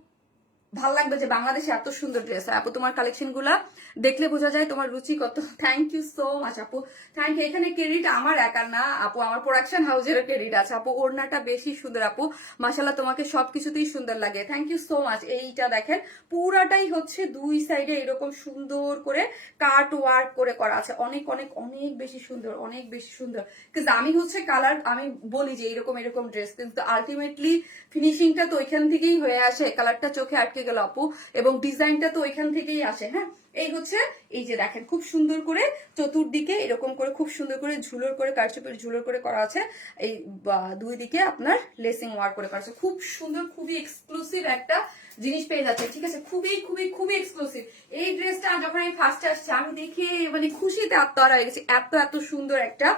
ভালো লাগবে যে বাংলাদেশে এত সুন্দর ড্রেস। আপু তোমার কালেকশন গুলা দেখলে বোঝা যায় তোমার রুচি কত। থ্যাংক ইউ সো মাচ আপু, থ্যাংক ইউ। এখানে ক্রেডিট আমার একার না আপু, আমার প্রোডাকশন হাউসের ক্রেডিট আছে আপু। ওড়নাটা বেশি সুন্দর আপু, মাশাআল্লাহ তোমাকে সবকিছুতেই সুন্দর লাগে, থ্যাংক ইউ সো মাচ। এইটা দেখেন পুরাটাই হচ্ছে দুই সাইডে এরকম সুন্দর করে কাট ওয়ার্ক করে করা আছে, অনেক অনেক অনেক বেশি সুন্দর, অনেক বেশি সুন্দর। কিন্তু আমি হচ্ছে কালার আমি বলি যে এরকম এরকম ড্রেস, কিন্তু আলটিমেটলি ফিনিশিংটা তো ওইখান থেকেই হয়ে আসে, কালারটা চোখে আটকে গেল আপু, এবং ডিজাইনটা তো ওইখান থেকেই আসে, হ্যাঁ এই হচ্ছে, এই যে দেখেন খুব সুন্দর করে চতুর্দিকে এরকম করে খুব সুন্দর করে ঝুলোর করে কারচুপির ঝুলোর করে করা আছে। এই দুই দিকে আপনার লেসিং ওয়ার্ক করে করা আছে, খুব সুন্দর, খুবই এক্সক্লুসিভ একটা জিনিস পেয়ে যাচ্ছে, ঠিক আছে? খুবই খুবই খুবই এক্সক্লুসিভ। এই ড্রেসটা যখন আমি ফার্স্টে আসছি আমি দেখে মানে খুশিতে আত্মহারা হয়ে গেছি, এত এত সুন্দর একটা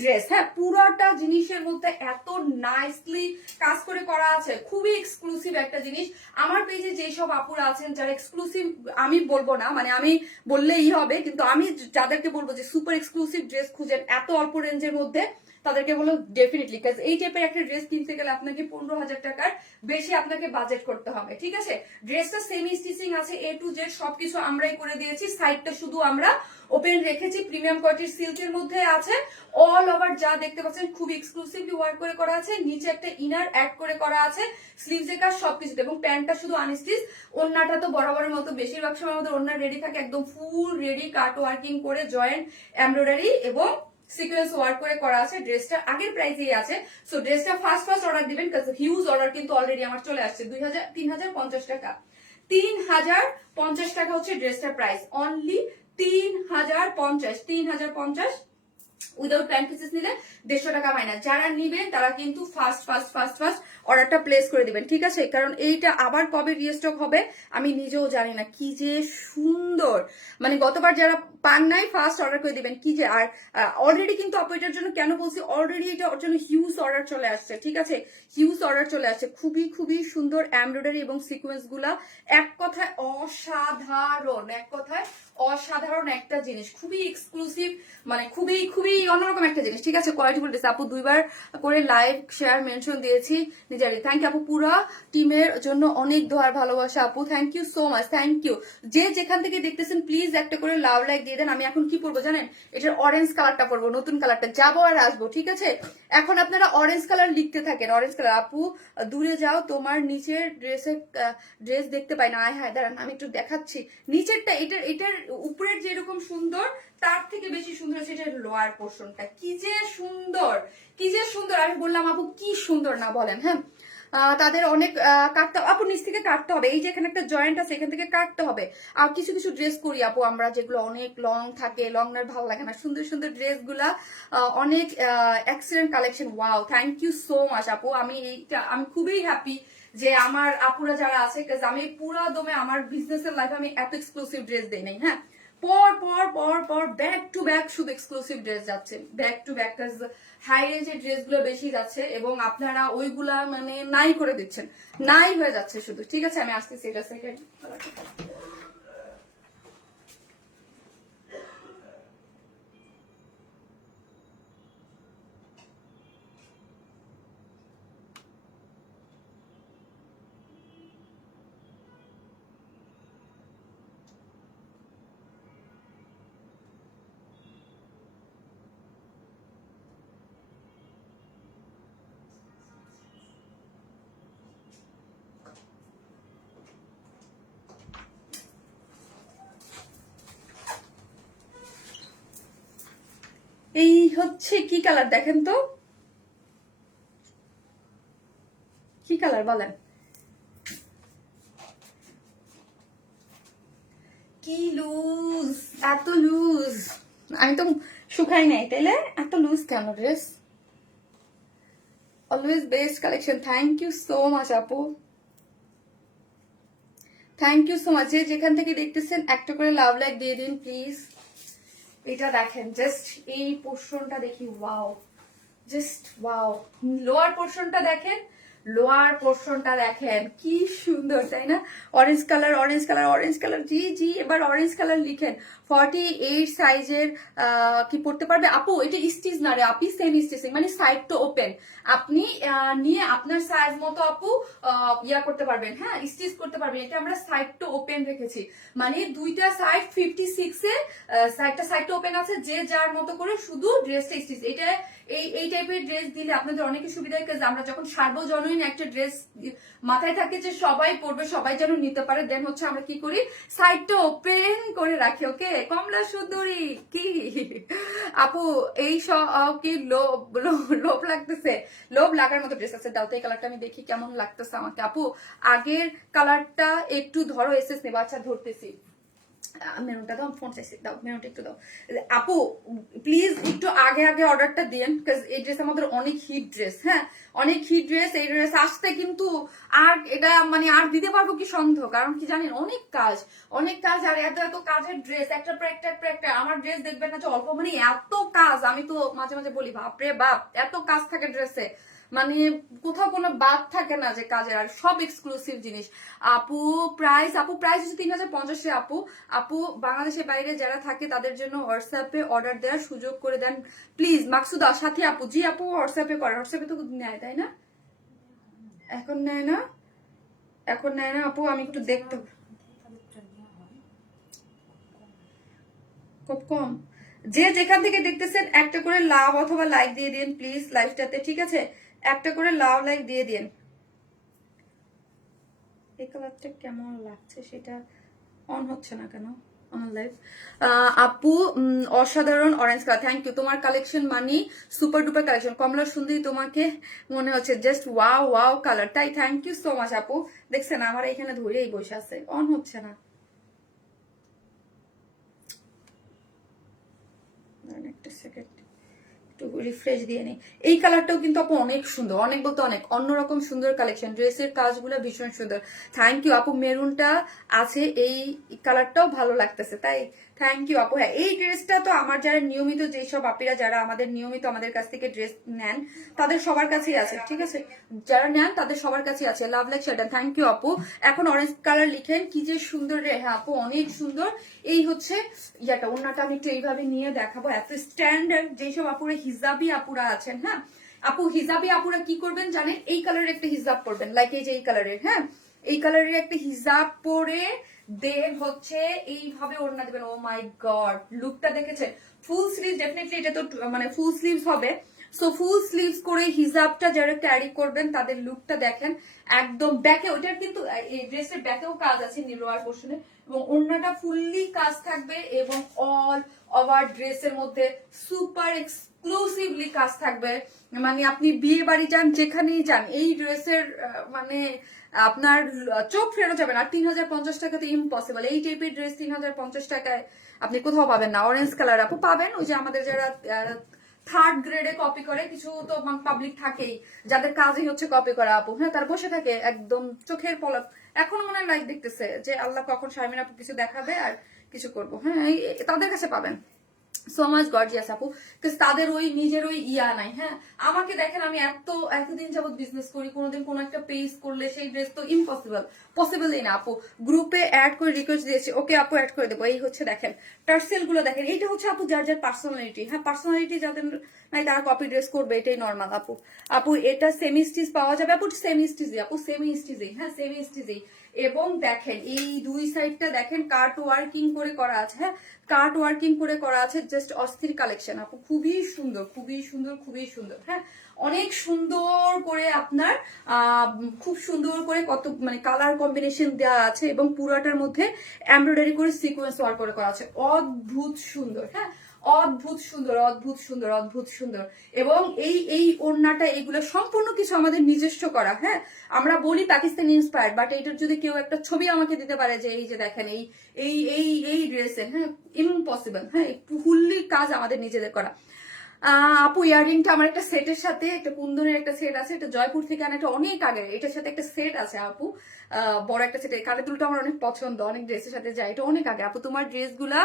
ড্রেস। হ্যাঁ, পুরাটা জিনিসের মধ্যে এত নাইসলি কাজ করে করা আছে, খুবই এক্সক্লুসিভ একটা জিনিস। আমার পেজে যেসব আপুরা আছেন যারা এক্সক্লুসিভ, আমি বলবো না মানে আমি বললেই হবে, কিন্তু আমি যাদেরকে বলবো যে সুপার এক্সক্লুসিভ ড্রেস খুঁজেন এত অল্প রেঞ্জের মধ্যে, তাদেরকে বলো ডেফিনেটলি, কাজ এই টাইপের একটা ড্রেস কিনতে গেলে আপনাকে 15,000 টাকার বেশি আপনাকে বাজেট করতে হবে, ঠিক আছে? ড্রেসটা সেমি স্টিচিং আছে, এ টু জেড সবকিছু আমরাই করে দিয়েছি। সাইডটা শুধু আমরা ওপেন রেখেছি, প্রিমিয়াম কোয়ালিটির সিল্কের মধ্যে আছে। অল ওভার যা দেখতে পাচ্ছেন খুব এক্সক্লুসিভলি ওয়ার্ক করে করা আছে, নিচে একটা ইনার অ্যাড করে করা আছে, স্লিভস এর কাজ সবকিছুতে, এবং প্যান্টটা শুধু আনস্টিচ। ওড়নাটা তো বরাবরের মতো বেশিরভাগ সময় আমাদের ওড়না রেডি থাকে, একদম ফুল রেডি কাট ওয়ার্কিং করে জয়েন্ট এমব্রয়ডারি এবং সিকোয়েন্স ওয়ার্ক করে করা আছে। ড্রেসটা আগের প্রাইসেই আছে, সো ড্রেসটা ফার্স্ট অর্ডার দিবেন, কারণ হিউজ অর্ডার কিন্তু অলরেডি আমার চলে আসছে। 3,050 টাকা, 3,050 টাকা হচ্ছে ড্রেসটার price, only 3,050 without pant pieces নিলে 150 টাকা মাইনাস। যারা নিবেন তারা কিন্তু ফার্স্ট অর্ডারটা প্লেস করে দিবেন, ঠিক আছে? কারণ এইটা আবার কবে রিস্টক হবে আমি নিজেও জানি না। কি যে সুন্দর, মানে গতবার যারা পান নাই ফার্স্ট অর্ডার করে দিবেন। কি যে, আর অলরেডি কিন্তু আপু এটার জন্য কেন বলছি, অলরেডি এটা ওর জন্য হিউজ অর্ডার চলে আসছে, ঠিক আছে? হিউজ অর্ডার চলে আসছে, খুবই খুবই সুন্দর এমব্রয়ডারি এবং সিকোয়েন্স গুলা, এক কথায় অসাধারণ, এক কথায় অসাধারণ একটা জিনিস, খুবই এক্সক্লুসিভ, মানে খুবই খুবই অন্যরকম একটা জিনিস, ঠিক আছে? কোয়ালিটিফুল ড্রেস। আপু 2বার করে লাইভ শেয়ার মেনশন দিয়েছি নিজেরই, থ্যাংক ইউ আপু, পুরা টিমের জন্য অনেক দোয়ার ভালোবাসা আপু, thank you so much, thank you. যে যেখান থেকে দেখতেছেন প্লিজ একটা করে লাভ লাইক দিয়ে দেন। আমি এখন কি পরবো জানেন? এটার অরেঞ্জ কালারটা পরবো, নতুন কালারটা, যাবো আর আসবো, ঠিক আছে? এখন আপনারা অরেঞ্জ কালার লিখতে থাকেন, অরেঞ্জ কালার। আপু দূরে যাও, তোমার নিচের ড্রেস দেখতে পাই না। হ্যাঁ দাঁড়ান আমি একটু দেখাচ্ছি নিচেরটা, এটার উপরের যেরকম সুন্দর তার থেকে বেশি সুন্দর হচ্ছে এটার লোয়ার পোর্শনটা, কি যে সুন্দর, কি যে সুন্দর। আমি বললাম আপু কি সুন্দর না বলেন? হ্যাঁ, তাদের অনেক কাটতে, আপু নিচ থেকে কাটতে হবে, এই যে এখানে একটা জয়েন্ট আছে এখান থেকে কাটতে হবে। আর কিছু কিছু ড্রেস করি আপু আমরা যেগুলো অনেক লং থাকে, লং আর ভালো লাগে না, সুন্দর সুন্দর ড্রেস গুলা অনেক excellent collection. Wow, thank you so much আপু। আমি খুবই হ্যাপি যে আমার আপুরা যারা আছে, আমি পুরা দমে আমার বিজনেসের লাইফে আমি এত এক্সক্লুসিভ ড্রেস দেই নাই। হ্যাঁ, পর পর পর পর ব্যাক টু ব্যাক শুধু এক্সক্লুসিভ ড্রেস যাচ্ছে, ব্যাক টু ব্যাক হাই রেঞ্জের ড্রেস গুলো বেশি যাচ্ছে, এবং আপনারা ওইগুলা মানে নাই করে দিচ্ছেন, নাই হয়ে যাচ্ছে শুধু, ঠিক আছে? আমি আসতেছি, এটা সেকেন্ড। এই হচ্ছে কি কালার দেখেন তো, কি কালার বলেন? কি লুজ, এত লুজ, আমি তো শুকাই নাই তাইলে এত লুজ কেন dress? Always best collection, thank you so much আপু, থ্যাংক ইউ সো মাচ। যে যেখান থেকে দেখতেছেন একটা করে লাভ লাইক দিয়ে দিন প্লিজ। এটা দেখেন, জাস্ট এই পোর্শনটা দেখি, ওয়াও, জাস্ট ওয়াও। লোয়ার পোর্শনটা দেখেন, লোয়ার পোর্শনটা দেখেন কি সুন্দর, তাই না? Orange colour, orange colour, orange colour, জি জি, এবার অরেঞ্জ কালার লিখেন। 48 সাইজের কি পড়তে পারবে আপু? এটা স্টিচ না রে আপনি, সেমি স্টিচিং, মানে সাইড টু ওপেন। আপনি নিয়ে আপনার সাইজ মতো আপু ইয়া করতে পারবেন, হ্যাঁ, স্টিচ করতে পারবেন। এটা আমরা সাইড টু ওপেন রেখেছি, মানে দুইটা সাইড 56 এ সাইডটা সাইড টু ওপেন আছে, যে যার মতো করে শুধু ড্রেসটা স্টিচ। এটা এই টাইপের ড্রেস দিলে আপনাদের অনেকের সুবিধা, কাজ আমরা যখন সার্বজনীন একটা ড্রেস মাথায় থাকে যে সবাই পরবে, সবাই যেন নিতে পারে, দেন হচ্ছে আমরা কি করি, সাইডটা ওপেন করে রাখি। ওকে কমলা সুন্দরী কি আপু, এই সব কি লোভ লাগতেছে? লোভ লাগার মতো ড্রেস আছে, দাও তো এই কালারটা আমি দেখি কেমন লাগতেছে আমাকে। আপু আগের কালারটা একটু ধরো, এসেস নেবা, আচ্ছা ধরতেছি। মেরুনটা দাও, ফোন চাইছি, দাও মেরুনটা একটু দাও। আপু প্লিজ একটু আগে আগে অর্ডারটা দিন, কারণ এই ড্রেস আমাদের অনেক হিট ড্রেস, হ্যাঁ অনেক হিট ড্রেস। এই ড্রেস আসতে কিন্তু আর এটা মানে আর দিতে পারবো কি সন্দেহ, কারণ কি জানেন অনেক কাজ, অনেক কাজ, আর এত এত কাজের ড্রেস, একটার পর একটা। আমার ড্রেস দেখবেন না যে অল্প, মানে এত কাজ, আমি তো মাঝে মাঝে বলি বাপরে বাপ এত কাজ থাকে ড্রেসে, মানে কোথাও কোনো বাদ থাকে না যে কাজের, আর সব এক্সক্লুসিভ জিনিস। আপু প্রাইস হচ্ছে 3050 আপু। আপু বাংলাদেশের বাইরে যারা থাকে তাদের জন্য হোয়াটসঅ্যাপে অর্ডার দেওয়ার সুযোগ করে দেন প্লিজ। মাকসুদা সাথী আপু, জি আপু হোয়াটসঅ্যাপে করে, হোয়াটসঅ্যাপে তো নেয় তাই না? এখন নেয় না, এখন নেয় না আপু, আমি একটু দেখতে, খুব কম। যে যেখান থেকে দেখতেছেন একটা করে লাভ অথবা লাইক দিয়ে দিন প্লিজ লাইভটাতে, ঠিক আছে? একটা করে লাভ লাইক দিয়ে দিন। এই কালারটা কেমন লাগছে সেটা অন হচ্ছে না কেন আমার লাইভ? আপু অসাধারণ অরেঞ্জ কালার, থ্যাংক ইউ। তোমার কালেকশন মানে সুপার ডুপার কালেকশন, কমলা সুন্দরী তোমাকে মনে হচ্ছে, জাস্ট ওয়াও ওয়াও কালার, তাই থ্যাংক ইউ সো মাচ আপু। দেখছেন আমার এখানে ধরেই বসে আছে, অন হচ্ছে না, একটা সেকেন্ড একটু রিফ্রেশ দিয়ে নিই। এই কালারটাও কিন্তু আপু অনেক সুন্দর, অনেক বলতে অনেক অন্যরকম সুন্দর কালেকশন, ড্রেসের কাজগুলো ভীষণ সুন্দর, থ্যাংক ইউ আপু। মেরুনটা আছে, এই কালারটাও ভালো লাগতেছে, তাই থ্যাংক ইউ আপু। হ্যাঁ এই ড্রেসটা তো আমার যারা নিয়মিত, যেসব আপিরা যারা আমাদের নিয়মিত আমাদের কাছ থেকে ড্রেস নেন তাদের সবার কাছেই আছে, ঠিক আছে? যারা নেন তাদের সবার কাছেই আছে। Love like shirt, thank you আপু। এখন অরেঞ্জ কালার লিখেন, কি যে সুন্দর রে, হ্যাঁ আপু অনেক সুন্দর। এই হচ্ছে ইয়াটা, ওনাটা আমি একটু এইভাবে নিয়ে দেখাবো, এত স্ট্যান্ডার্ড। যেসব আপুরা হিজাবি আপুরা আছেন, হ্যাঁ আপু হিজাবি আপুরা কি করবেন জানেন, এই কালারের একটা হিজাব পরবেন, লাইক এই যে এই কালারের, হ্যাঁ এই কালারের একটা হিজাব পরে দেন হচ্ছে এইভাবে ওড়না দেবেন। ও মাই গড লুকটা দেখেছেন? ফুল স্লিভ, ডেফিনেটলি এটা তো মানে ফুল স্লিভস হবে, সো ফুল স্লিভস করে হিজাবটা যারা ক্যারি করবেন তাদের লুকটা দেখেন একদম। ব্যাকে ওইটার কিন্তু এই ড্রেসের ব্যাকেও কাজ আছে নিলোয়ার পোর্শনে, এবং ওড়নাটা ফুললি কাজ থাকবে, এবং অল ওভার ড্রেসের মধ্যে সুপার এক্সক্লুসিভলি কাজ থাকবে। মানে আপনি বিয়ে বাড়ি যান, যেখানেই যান, এই ড্রেসের মানে আপনার চোখ ফেরত যাবে না। 3050 টাকাতে ইম্পসিবল, এই টাইপের ড্রেস 3050 টাকায় আপনি কোথাও পাবেন না। অরেঞ্জ কালার আপু পাবেন, ওই যে আমাদের যারা থার্ড গ্রেডে কপি করে, কিছু তো পাবলিক থাকেই যাদের কাজই হচ্ছে কপি করা আপু, হ্যাঁ তার বসে থাকে একদম চোখের পলক, এখন মনে হয় লাইক দেখতেছে যে আল্লাহ কখন শারমিন আপু কিছু দেখাবে আর কিছু করবো, হ্যাঁ তাদের কাছে পাবেন। সো মাচ গর্জিয়াস আপু, তাদের ওই নিজের ওই ইয়া নাই। হ্যাঁ আমাকে দেখেন, আমি এতদিন যাবত বিজনেস করি, কোনোদিন কোনো একটা পেজ করলে সেই ড্রেস তো পসিবলই না আপু। গ্রুপে অ্যাড করে রিকোয়েস্ট দিয়েছি, ওকে আপু অ্যাড করে দেবো। এই হচ্ছে দেখেন টার্সেল গুলো দেখেন, এইটা হচ্ছে আপু যার যার পার্সোনালিটি, হ্যাঁ পার্সোনালিটি যাদের নাই তারা কপি ড্রেস করবে, এটাই নর্মাল আপু। আপু এটা সেমি স্টিচ পাওয়া যাবে আপু, সেমি স্টিচই আপু, সেমি স্টিচই, হ্যাঁ সেমি স্টিচই। এবং দেখেন এই দুই সাইডটা দেখেন কাট ওয়ার্কিং করে করা আছে, হ্যাঁ কাট ওয়ার্কিং করে করা আছে, জাস্ট অস্থির কালেকশন আপু, খুবই সুন্দর খুবই সুন্দর খুবই সুন্দর, হ্যাঁ অনেক সুন্দর করে আপনার খুব সুন্দর করে কত মানে কালার কম্বিনেশন দেওয়া আছে, এবং পুরাটার মধ্যে এমব্রয়ডারি করে সিকোয়েন্স ওয়ার্ক করে করা আছে, অদ্ভুত সুন্দর, হ্যাঁ অদ্ভুত সুন্দর অদ্ভুত সুন্দর অদ্ভুত সুন্দর। এবং এই ওড়নাটা এগুলো সম্পূর্ণ কিছু আমাদের নিজস্ব করা, হ্যাঁ আমরা বলি পাকিস্তানি ইন্সপায়ার্ড, বাট এটার যদি কেউ একটা ছবি আমাকে দিতে পারে যে এই যে দেখেন এই এই এই এই ড্রেসের, হ্যাঁ ইম্পসিবল, হ্যাঁ ফুললি কাজ আমাদের নিজেদের করা। আপু ইয়াররিংটা আমার একটা সেটের সাথে, একটা কুন্দনের একটা সেট আছে, এটা জয়পুর থেকে আনা, এটা অনেক আগে, এটার সাথে একটা সেট আছে আপু, বড় একটা সেট। কানের দুলটা আমার অনেক পছন্দ, অনেক ড্রেসের সাথে যায়, এটা অনেক আগে আপু। তোমার ড্রেসগুলা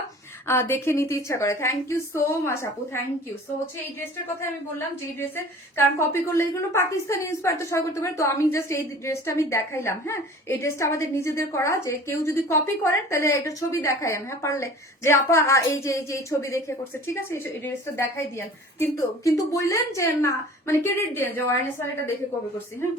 দেখে নিতে ইচ্ছা করে, থ্যাংক ইউ সো মাচ আপু, থ্যাংক ইউ। সো হচ্ছে এই ড্রেসটার কথা আমি বললাম যে এই ড্রেসের, কারণ কপি করলে এগুলো পাকিস্তানি ইন্সপায়ার তো সবাই করতে পারে, তো আমি জাস্ট এই ড্রেসটা আমি দেখাইলাম, হ্যাঁ এই ড্রেসটা আমাদের নিজেদের করা, যে কেউ যদি কপি করেন তাহলে একটা ছবি দেখাই আমি, হ্যাঁ পারলে যে আপা এই যে এই ছবি দেখে করছে, ঠিক আছে এই ড্রেসটা দেখাই দিয়েন, কিন্তু বললেন যে না মানে ক্রেডিট দিয়ে যে ওয়ারনেস এটা দেখে কপি করছি, হ্যাঁ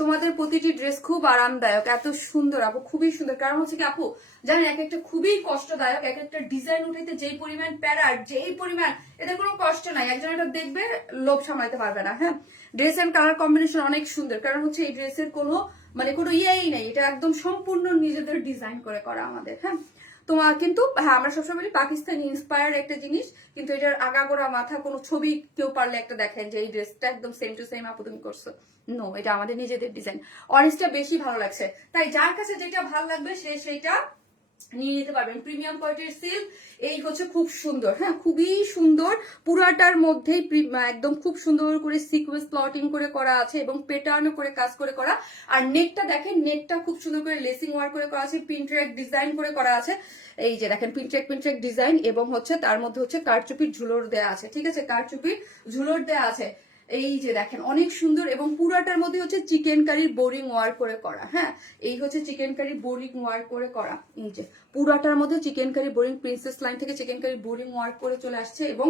তোমাদের প্রতিটি ড্রেস খুব আরামদায়ক, এত সুন্দর আপু, খুবই সুন্দর। কারণ হচ্ছে কি আপু জানেন এক একটা খুবই কষ্টদায়ক, এক একটা ডিজাইন উঠাইতে যেই পরিমাণ প্যারার, যেই পরিমাণ, এদের কোনো কষ্ট নাই, একজন এটা দেখবে লোভ সামলাতে পারবে না, হ্যাঁ ড্রেস এন্ড কালার কম্বিনেশন অনেক সুন্দর। কারণ হচ্ছে এই ড্রেসের কোনো ইয়েই নেই, এটা একদম সম্পূর্ণ নিজেদের ডিজাইন করে করা আমাদের, হ্যাঁ তোমার কিন্তু হ্যাঁ আমরা সবসময় বলি পাকিস্তানি ইন্সপায়ার্ড একটা জিনিস, কিন্তু এটার আগাগোড়া মাথা কোনো ছবি কেউ পারলে একটা দেখেন যে এই ড্রেসটা একদম সেম টু সেম আপু তুমি করছো, নো এটা আমাদের নিজেদের ডিজাইন। অরেঞ্জটা বেশি ভালো লাগছে, তাই যার কাছে যেটা ভালো লাগবে সে সেটা নিয়ে নিতে পারবেন। প্রিমিয়াম কোয়ালিটির সিল্ক, এই হচ্ছে খুব সুন্দর, হ্যাঁ খুবই সুন্দর। পুরাটার মধ্যেই একদম খুব সুন্দর করে সিকোয়েন্স প্লটিং করে করা আছে এবং প্যাটার্ন করে কাজ করে করা। আর নেকটা দেখেন, নেকটা খুব সুন্দর করে লেসিং ওয়ার্ক করে করা আছে, প্রিন্টেড ডিজাইন করে করা আছে। এই যে দেখেন প্রিন্টেড ডিজাইন এবং হচ্ছে তার মধ্যে হচ্ছে কারচুপির ঝুলোর দেয়া আছে, ঠিক আছে, কারচুপির ঝুলোর দেয়া আছে। এই যে দেখেন অনেক সুন্দর এবং পুরাটার মধ্যে হচ্ছে চিকেন কারির বোরিং ওয়ার্ক করে করা। হ্যাঁ এই হচ্ছে চিকেন কারি বোরিং ওয়ার্ক করে করা। এই যে পুরাটার মধ্যে chikankari boring, princess line থেকে চিকেন কারি বোরিং ওয়ার্ক করে চলে আসছে এবং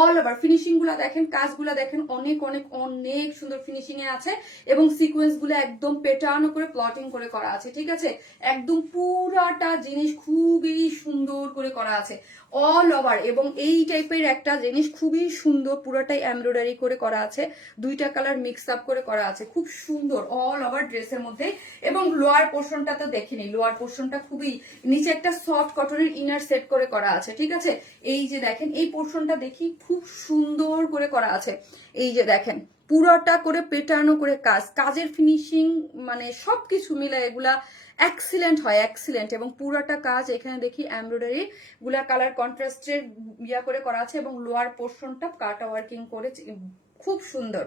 অল ওভার ফিনিশিং গুলা দেখেন, কাজগুলা দেখেন অনেক অনেক অনেক সুন্দর ফিনিশিং এ আছে এবং সিকোয়েন্স গুলো একদম প্যাটার্ন করে প্লটিং করে করা আছে, ঠিক আছে। একদম পুরাটা জিনিস খুবই সুন্দর করে করা আছে অল ওভার। এবং এই টাইপের একটা জিনিস খুবই সুন্দর, পুরোটাই এমব্রয়ডারি করে করা আছে, দুইটা কালার মিক্স আপ করে করা আছে, খুব সুন্দর অল ওভার ড্রেসের মধ্যে। এবং লোয়ার পোর্শনটা তো দেখেনি, লোয়ার পোর্শনটা খুবই, নিচে একটা সফট কটনের ইনার সেট করে করা আছে, ঠিক আছে। এই যে দেখেন এই পোর্শনটা দেখি খুব সুন্দর করে করা আছে। এই যে দেখেন পুরোটা করে পেটানো করে কাজ, কাজের ফিনিশিং মানে সবকিছু মিলে এগুলা এক্সিলেন্ট হয়, এক্সিলেন্ট। এবং পুরাটা কাজ এখানে দেখি এমব্রয়ডারি গুলা কালার কন্ট্রাস্টের ইয়া করে করা আছে এবং লোয়ার পোর্শনটা কাটা ওয়ার্কিং করে খুব সুন্দর।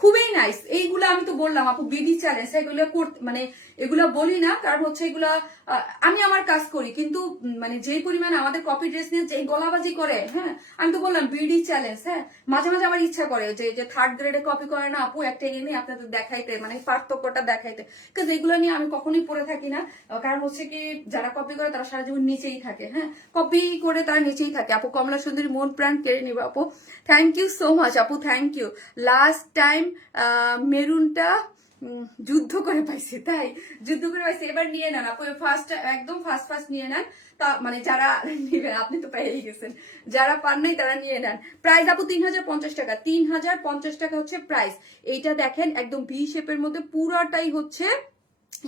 খুবই নাইস। এইগুলা আমি তো বললাম আপু বিডি চ্যালেঞ্জ, এগুলো করতে মানে এগুলা বলি না কারণ হচ্ছে এগুলা আমি আমার কাজ করি, কিন্তু মানে যেই পরিমাণ আমাদের কপি ড্রেস নিয়ে যে গলাবাজি করে, হ্যাঁ আমি তো বললাম বিডি চ্যালেঞ্জ। হ্যাঁ মাঝে মাঝে আমার ইচ্ছা করে যে থার্ড গ্রেডে কপি করে না আপু একটা এনে আপনাদের দেখাইতে, মানে পার্থক্যটা দেখাইতে, কারণ এগুলো নিয়ে আমি কখনোই পড়ে থাকি না। কারণ হচ্ছে কি যারা কপি করে তারা সারা জীবন নিচেই থাকে, হ্যাঁ কপি করে তারা নিচেই থাকে। আপু কমলা সুন্দরী মন প্রাণ কেড়ে নিবে আপু, থ্যাংক ইউ সো মাচ আপু, থ্যাংক ইউ। লাস্ট টাইম মেরুনটা যুদ্ধ করে পাইছে, তাই যুদ্ধ করে পাইছে, এবার নিয়ে নেন আপু, ফার্স্ট একদম ফার্স্ট নিয়ে নেন। তা মানে যারা নিবেন আপনি তো পেয়ে গেছেন, যারা পান নাই তারা নিয়ে নেন। প্রাইস আপু 3050 টাকা, 3050 টাকা হচ্ছে প্রাইস। এইটা দেখেন একদম ভি শেপের মধ্যে পুরাটাই হচ্ছে,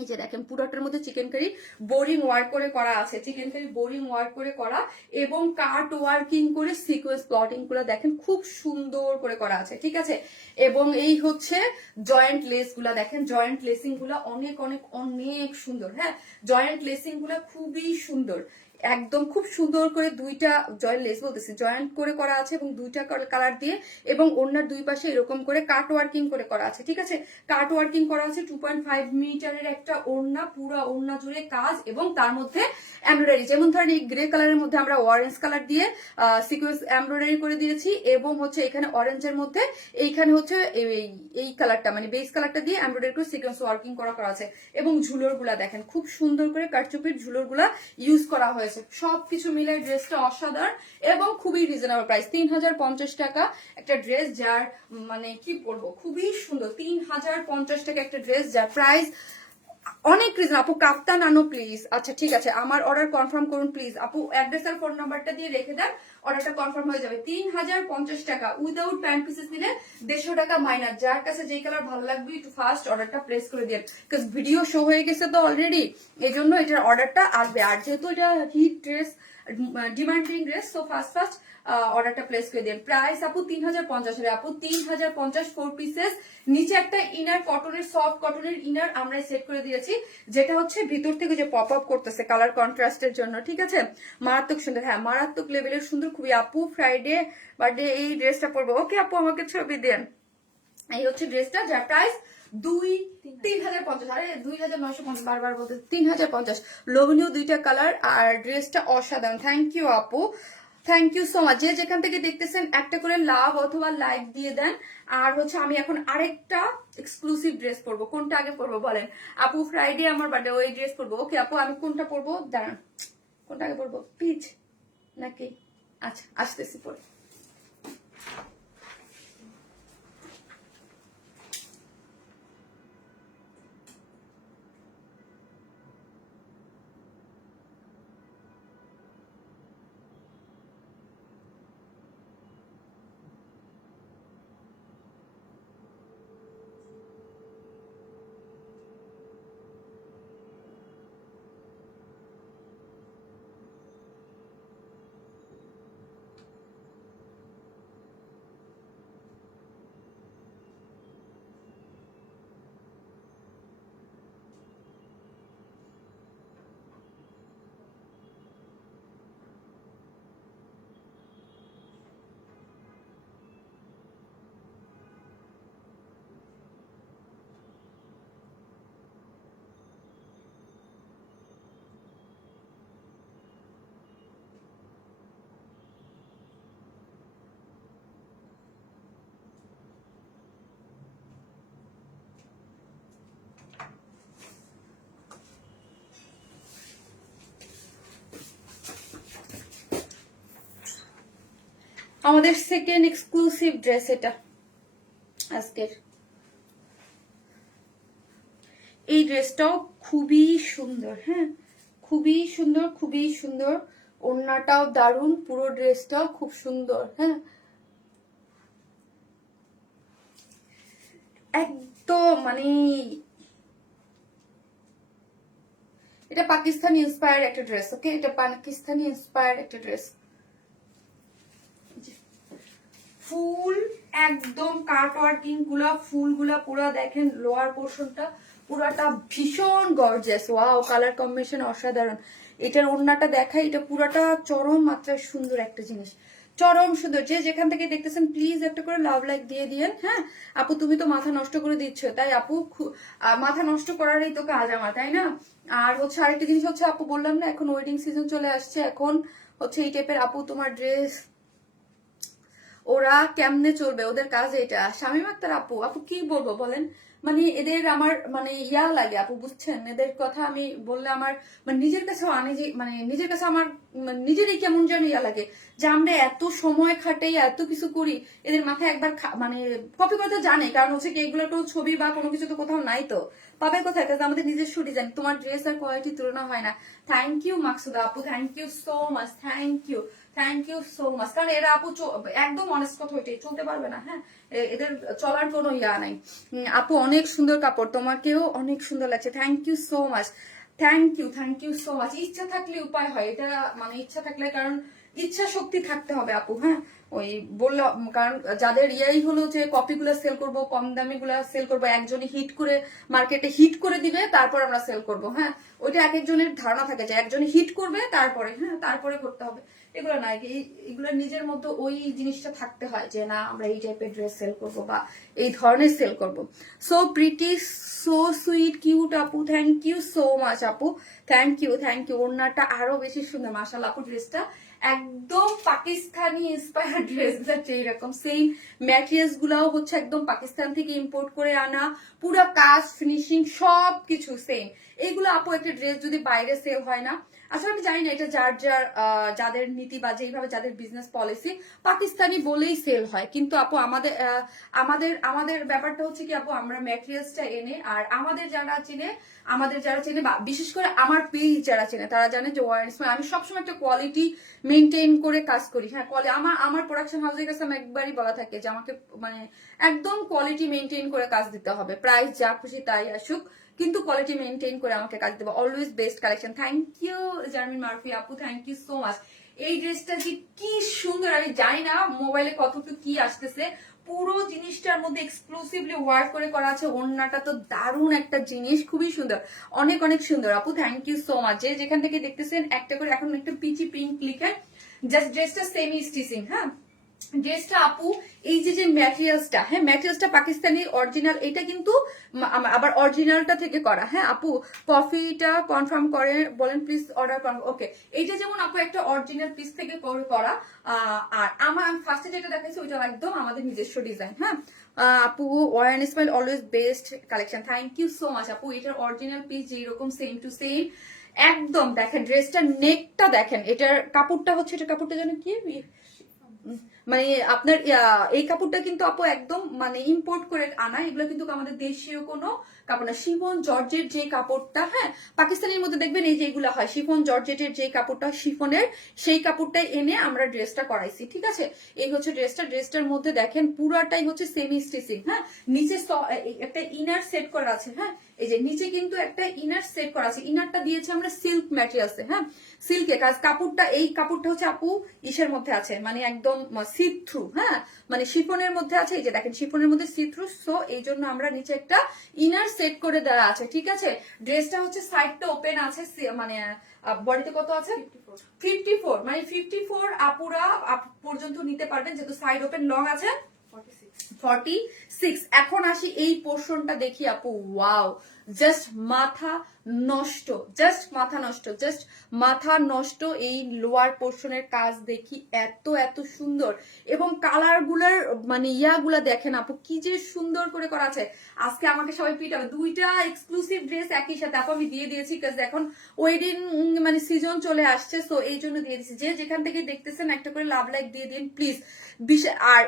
এই যে দেখেন পুরোটার মধ্যে চিকেন কারি বোরিং ওয়ার্ক করে করা আছে, চিকেন কারি বোরিং ওয়ার্ক করে করা এবং কাট ওয়ার্কিং করে সিকোয়েন্স প্লটিং করে দেখেন খুব সুন্দর করে করা আছে, ঠিক আছে। এবং এই হচ্ছে জয়েন্ট লেস গুলা দেখেন, জয়েন্ট লেসিং গুলা অনেক অনেক অনেক সুন্দর। হ্যাঁ জয়েন্ট লেসিং গুলা খুবই সুন্দর, একদম খুব সুন্দর করে দুইটা জয়েন্ট লেস বলতেছি জয়েন্ট করে করা আছে এবং দুইটা কালার দিয়ে এবং ওনার দুই পাশে এরকম করে কাট ওয়ার্কিং করে করা আছে, ঠিক আছে। কাট ওয়ার্কিং করা আছে 2.5 মিটারের একটা ওড়না, পুরো ওড়না জুড়ে কাজ এবং তার মধ্যে এমব্রয়ডারি, যেমন ধরেন এই গ্রে কালারের মধ্যে আমরা অরেঞ্জ কালার দিয়ে সিকোয়েন্স এমব্রয়ডারি করে দিয়েছি এবং হচ্ছে এখানে অরেঞ্জের মধ্যে এইখানে হচ্ছে এই কালারটা মানে বেস কালারটা দিয়ে এমব্রয়ডারি করে সিকোয়েন্স ওয়ার্কিং করা আছে। এবং ঝুলোর গুলা দেখেন খুব সুন্দর করে কারচুপির ঝুলোর গুলা ইউজ করা হয়েছে। সবকিছু মিলে ড্রেসটা অসাধারণ এবং খুবই রিজনেবল প্রাইস, 3050 টাকা একটা ড্রেস, যার মানে কি বলবো খুবই সুন্দর। 3050 টাকা একটা ড্রেস যার প্রাইস অনেক রিজন। আপু কাপ্তান আনো প্লিজ। আচ্ছা ঠিক আছে আমার অর্ডার কনফার্ম করুন প্লিজ আপু, অ্যাড্রেস আর ফোন নাম্বারটা দিয়ে রেখে দেন, অর্ডারটা কনফার্ম হয়ে যাবে। 3050 টাকা উইদাউট প্যান্ট পিসেস নিলে 150 টাকা মাইনাস। যার কাছে যেই কালার ভালো লাগবে একটু ফার্স্ট অর্ডারটা প্লেস করে দেন, বিকজ ভিডিও শো হয়ে গেছে তো অলরেডি, এই জন্য এটার অর্ডারটা আসবে। আর যেহেতু এটা hit dress, demanding dress, so first অর্ডারটা প্লেস করে দেন। প্রাইস আপু 3050 আপু 3050 4 পিসেস, নিচে একটা ইনার কটনের সফট কটনের ইনার আমরা সেট করে দিয়েছি, যেটা হচ্ছে ভিতর থেকে যে পপ আপ করতেছে কালার কন্ট্রাস্টের জন্য, ঠিক আছে। মারাত্মক সুন্দর, হ্যাঁ মারাত্মক লেভেলের সুন্দর খুবই। আপু ফ্রাইডে বার্থডে এই ড্রেসটা পরবো, ওকে আপু আমাকে ছবি দেন। এই হচ্ছে ড্রেসটা যার প্রাইস 3050, আরে 2950 বারবার বলতে 3050। লোভনীয় দুইটা কালার আর ড্রেসটা অসাধারণ। থ্যাংক ইউ আপু, থ্যাংক ইউ সো মাচ। যে যেখান থেকে দেখতেছেন একটা করে লাভ অথবা লাইক দিয়ে দেন। আর হচ্ছে আমি এখন আরেকটা এক্সক্লুসিভ ড্রেস পরবো, কোনটা আগে পরবো বলেন আপু? ফ্রাইডে আমার বার্থডে, ওই ড্রেস পরবো। ওকে আপু আমি কোনটা পরবো দাঁড়ান, কোনটা আগে পরবো, পিচ নাকি? আচ্ছা আসতেছি পরে। আমাদের সেকেন্ড এক্সক্লুসিভ ড্রেস এটা আজকের। এই ড্রেসটাও খুবই সুন্দর, হ্যাঁ খুবই সুন্দর, খুবই সুন্দর। ওড়নাটাও দারুণ, পুরো ড্রেসটাও খুব সুন্দর, হ্যাঁ একদম মানে এটা পাকিস্তানি ইন্সপায়ার্ড একটা ড্রেস। ওকে, এটা পাকিস্তানি ইন্সপায়ার্ড একটা ড্রেস। ফুল একদম কাট ওয়ার্কিং গুলা, ফুলগুলা পুরো দেখেন, লোয়ার পোর্শনটা পুরাটা ভীষণ গর্জিয়াস। ওয়াও, কালার কম্বিনেশন অসাধারণ। এটার ওড়নাটা দেখাই, এটা পুরাটা চরম মাত্রায় সুন্দর একটা জিনিস, চরম সুন্দর। যে যেখান থেকে দেখতেছেন প্লিজ একটা করে লাভ লাইক দিয়ে দিয়েন। হ্যাঁ আপু, তুমি তো মাথা নষ্ট করে দিচ্ছ, তাই আপু মাথা নষ্ট করারই তো কাজ আমার, তাই না? আর হচ্ছে আরেকটা জিনিস হচ্ছে, আপু বললাম না এখন ওয়েডিং সিজন চলে আসছে, এখন হচ্ছে এই টাইপের আপু তোমার ড্রেস ওরা কেমনে চলবে, ওদের কাজ এটা। শামীম আক্তার আপু, আপু কি বলবো বলেন, মানে এদের আমার মানে ইয়া লাগে আপু, বুঝছেন? এদের কথা আমি বললে আমার মানে নিজের কাছেও আনিজি, মানে নিজের কাছে আমার নিজেরই কেমন যেন ইয়া লাগে যে আমরা এত সময় খাটাই এত কিছু করি, এদের মাথায় একবার মানে কপি করতে জানে। কারণ হচ্ছে কি, এগুলো তো ছবি বা কোনো কিছু তো কোথাও নাই, তো পাবে কোথায়? কারণ আমাদের নিজস্ব ডিজাইন। তোমার ড্রেস আর কোয়ালিটি তুলনা হয় না। থ্যাংক ইউ মাকসুদা আপু, thank you so much, thank you, thank you so much. কারণ এরা আপু একদম অনেস্ট কথা, ওইটাই চলতে পারবে না, হ্যাঁ এদের চলার কোনো ইয়া নাই। আপু অনেক সুন্দর কাপড়, তোমাকেও অনেক সুন্দর লাগছে, thank you so much, thank you so much. ইচ্ছা থাকলে উপায় হয়, এটা মানে ইচ্ছা থাকলে, কারণ ইচ্ছা শক্তি থাকতে হবে আপু। হ্যাঁ ওই বললো, কারণ যাদের ইয়াই হলো যে কপিগুলো সেল করব, কম দামি গুলা সেল করবো, একজনই হিট করে মার্কেটে হিট করে দিবে তারপর আমরা সেল করব। হ্যাঁ ওইটা এক একজনের ধারণা থাকে যে একজনই হিট করবে তারপরে, হ্যাঁ তারপরে করতে হবে, এগুলো না। এগুলো নিজের মধ্যে ওই জিনিসটা থাকতে হয় যে না আমরা এই টাইপের ড্রেস সেল করবো বা এই ধরনের সেল করবো। So pretty, so sweet, cute আপু, থ্যাংক ইউ সো মাচ আপু, থ্যাংক ইউ, থ্যাংক ইউ। ওড়নাটা আরো বেশি সুন্দর মাশাআল্লাহ আপু, ড্রেসটা একদম পাকিস্তানি ইন্সপায়ার্ড ড্রেস, এইরকম সেম ম্যাটেরিয়ালস গুলাও হচ্ছে একদম পাকিস্তান থেকে ইম্পোর্ট করে আনা, পুরো কাজ ফিনিশিং সবকিছু সেম। এইগুলো আপু একটা ড্রেস যদি বাইরে সেল হয় না, আসলে আমি জানি না এটা যার যার যাদের নীতি বা যেইভাবে যাদের বিজনেস পলিসি, পাকিস্তানি বলেই সেল হয়। কিন্তু আপু আমাদের আমাদের আমাদের ব্যাপারটা হচ্ছে কি আপু, আমরা ম্যাটেরিয়ালসটা এনে, আর আমাদের যারা চেনে বা বিশেষ করে আমার পেজ যারা চেনে তারা জানে যে আমি সবসময় একটা কোয়ালিটি মেনটেন করে কাজ করি। হ্যাঁ আমার প্রোডাকশন হাউসের কাছে আমি একবারই বলা থাকে যে আমাকে মানে একদম কোয়ালিটি মেনটেন করে কাজ দিতে হবে, প্রাইস যা খুশি তাই আসুক, কিন্তু কোয়ালিটি মেনটেন করে আমাকে কাজ দেবো। Always best collection. Thank you জার্মিন মারফি আপু, থ্যাংক ইউ সো মাচ। এই ড্রেসটা যে কি সুন্দর, আমি জানি না মোবাইলে কতটুকু কি আসতেছে, পুরো জিনিসটার মধ্যে এক্সক্লুসিভলি ওয়ার্ক করে করা আছে। ওড়নাটা তো দারুণ একটা জিনিস, খুবই সুন্দর, অনেক অনেক সুন্দর আপু, থ্যাংক ইউ সো মাচ। যে যেখান থেকে দেখতেছেন একটা করে এখন একটা পিচি পিঙ্ক লিখেন, জাস্ট ড্রেসটা সেমি স্টিচিং। হ্যাঁ ড্রেসটা আপু এই যে ম্যাটেরিয়ালসটা, হ্যাঁ ম্যাটেরিয়ালসটা পাকিস্তানি অরিজিনাল, এটা কিন্তু আবার অরিজিনালটা থেকে করা। হ্যাঁ আপু কফিটা কনফার্ম করে বলেন প্লিজ, অর্ডার কনফার্ম। ওকে, এইটা যেমন আপু একটা অরিজিনাল পিস থেকে করা, আর আমার ফার্স্টে যেটা দেখাচ্ছি ওইটা একদম আমাদের নিজস্ব ডিজাইন। হ্যাঁ আপু one smile always best collection, thank you so much আপু। এটার অরিজিনাল পিস যেরকম সেম টু সেম একদম। দেখেন ড্রেসটার নেকটা দেখেন, এটার কাপড়টা হচ্ছে, এটার কাপড়টা যেন কি মানে আপনার এই কাপড়টা কিন্তু আপু একদম মানে ইম্পোর্ট করে আনা, এগুলো কিন্তু আমাদের দেশীয় কোনো কাপড় না। শিফন জর্জেট যে কাপড়টা, হ্যাঁ পাকিস্তানের মধ্যে দেখবেন এই যে এগুলো হয় শিফন জর্জেটের যে কাপড়টা, শিফনের সেই কাপড়টাই এনে আমরা ড্রেসটা করাইছি। ঠিক আছে, এই হচ্ছে ড্রেসটার মধ্যে দেখেন পুরাটাই হচ্ছে সেমি স্টিচিং। হ্যাঁ নিচে একটা ইনার সেট করা আছে। হ্যাঁ এই যে নিচে কিন্তু একটা ইনার সেট করা আছে, ইনারটা দিয়েছে আমরা সিল্ক ম্যাটেরিয়ালসে। হ্যাঁ সিল্কে কাজ, কাপড়টা এই কাপড়টা হচ্ছে আপু ইসের মধ্যে আছে, মানে একদম সি থ্রু। হ্যাঁ মানে শিফনের মধ্যে আছে, এই যে দেখেন শিফনের মধ্যে সি থ্রু, সো এই জন্য আমরা নিচে একটা ইনার সেট করে দেওয়া আছে। ঠিক আছে, ড্রেসটা হচ্ছে সাইডটা ওপেন আছে, মানে বডিতে কত আছে 54, মানে 54 আপুরা পর্যন্ত নিতে পারবেন, যেহেতু সাইড ওপেন, লং আছে 46। এখন আসি এই পোর্শনটা দেখি আপু, ওয়াও জাস্ট মাথা নষ্ট, জাস্ট মাথা নষ্ট, জাস্ট মাথা নষ্ট। এই লোয়ার পোর্শনের কাজ দেখি এত এত সুন্দর, এবং কালার গুলার মানে ইয়াগুলা দেখেন আপু কি যে সুন্দর করে করা আছে। আজকে আমাকে সবাই পিটাবে, দুইটা এক্সক্লুসিভ ড্রেস একই সাথে আপু আমি দিয়ে দিয়েছি, কাজ এখন ওয়েডিং মানে সিজন চলে আসছে, সো এই জন্য দিয়ে দিয়েছি। যে যেখান থেকে দেখতেছেন একটা করে লাভ লাইক দিয়ে দিন প্লিজ। আর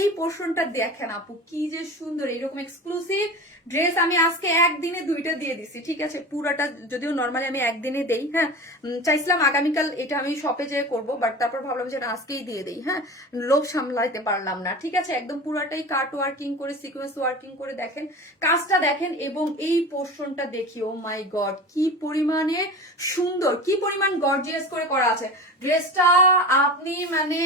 এই পোর্শনটা দেখেন আপু কি যে সুন্দর, এইরকম এক্সক্লুসিভ ড্রেস আমি আজকে একদিনে দুইটা দিয়ে দিছি, ঠিক আছে। পুরাটা যদিও নর্মালি আমি একদিনে দেই, হ্যাঁ চাইছিলাম আগামীকাল এটা আমি শপে যেয়ে করবো, বাট তারপর ভাবলাম যে আজকেই দিয়ে দেই, হ্যাঁ লোভ সামলাইতে পারলাম না, ঠিক আছে। একদম পুরাটাই কাট ওয়ার্কিং করে সিকোয়েন্স ওয়ার্কিং করে দেখেন, কাজটা দেখেন, এবং এই পোর্শনটা দেখি ও মাই গড কি পরিমাণে সুন্দর, কি পরিমাণ গর্জিয়াস করে করা আছে ড্রেসটা। আপনি মানে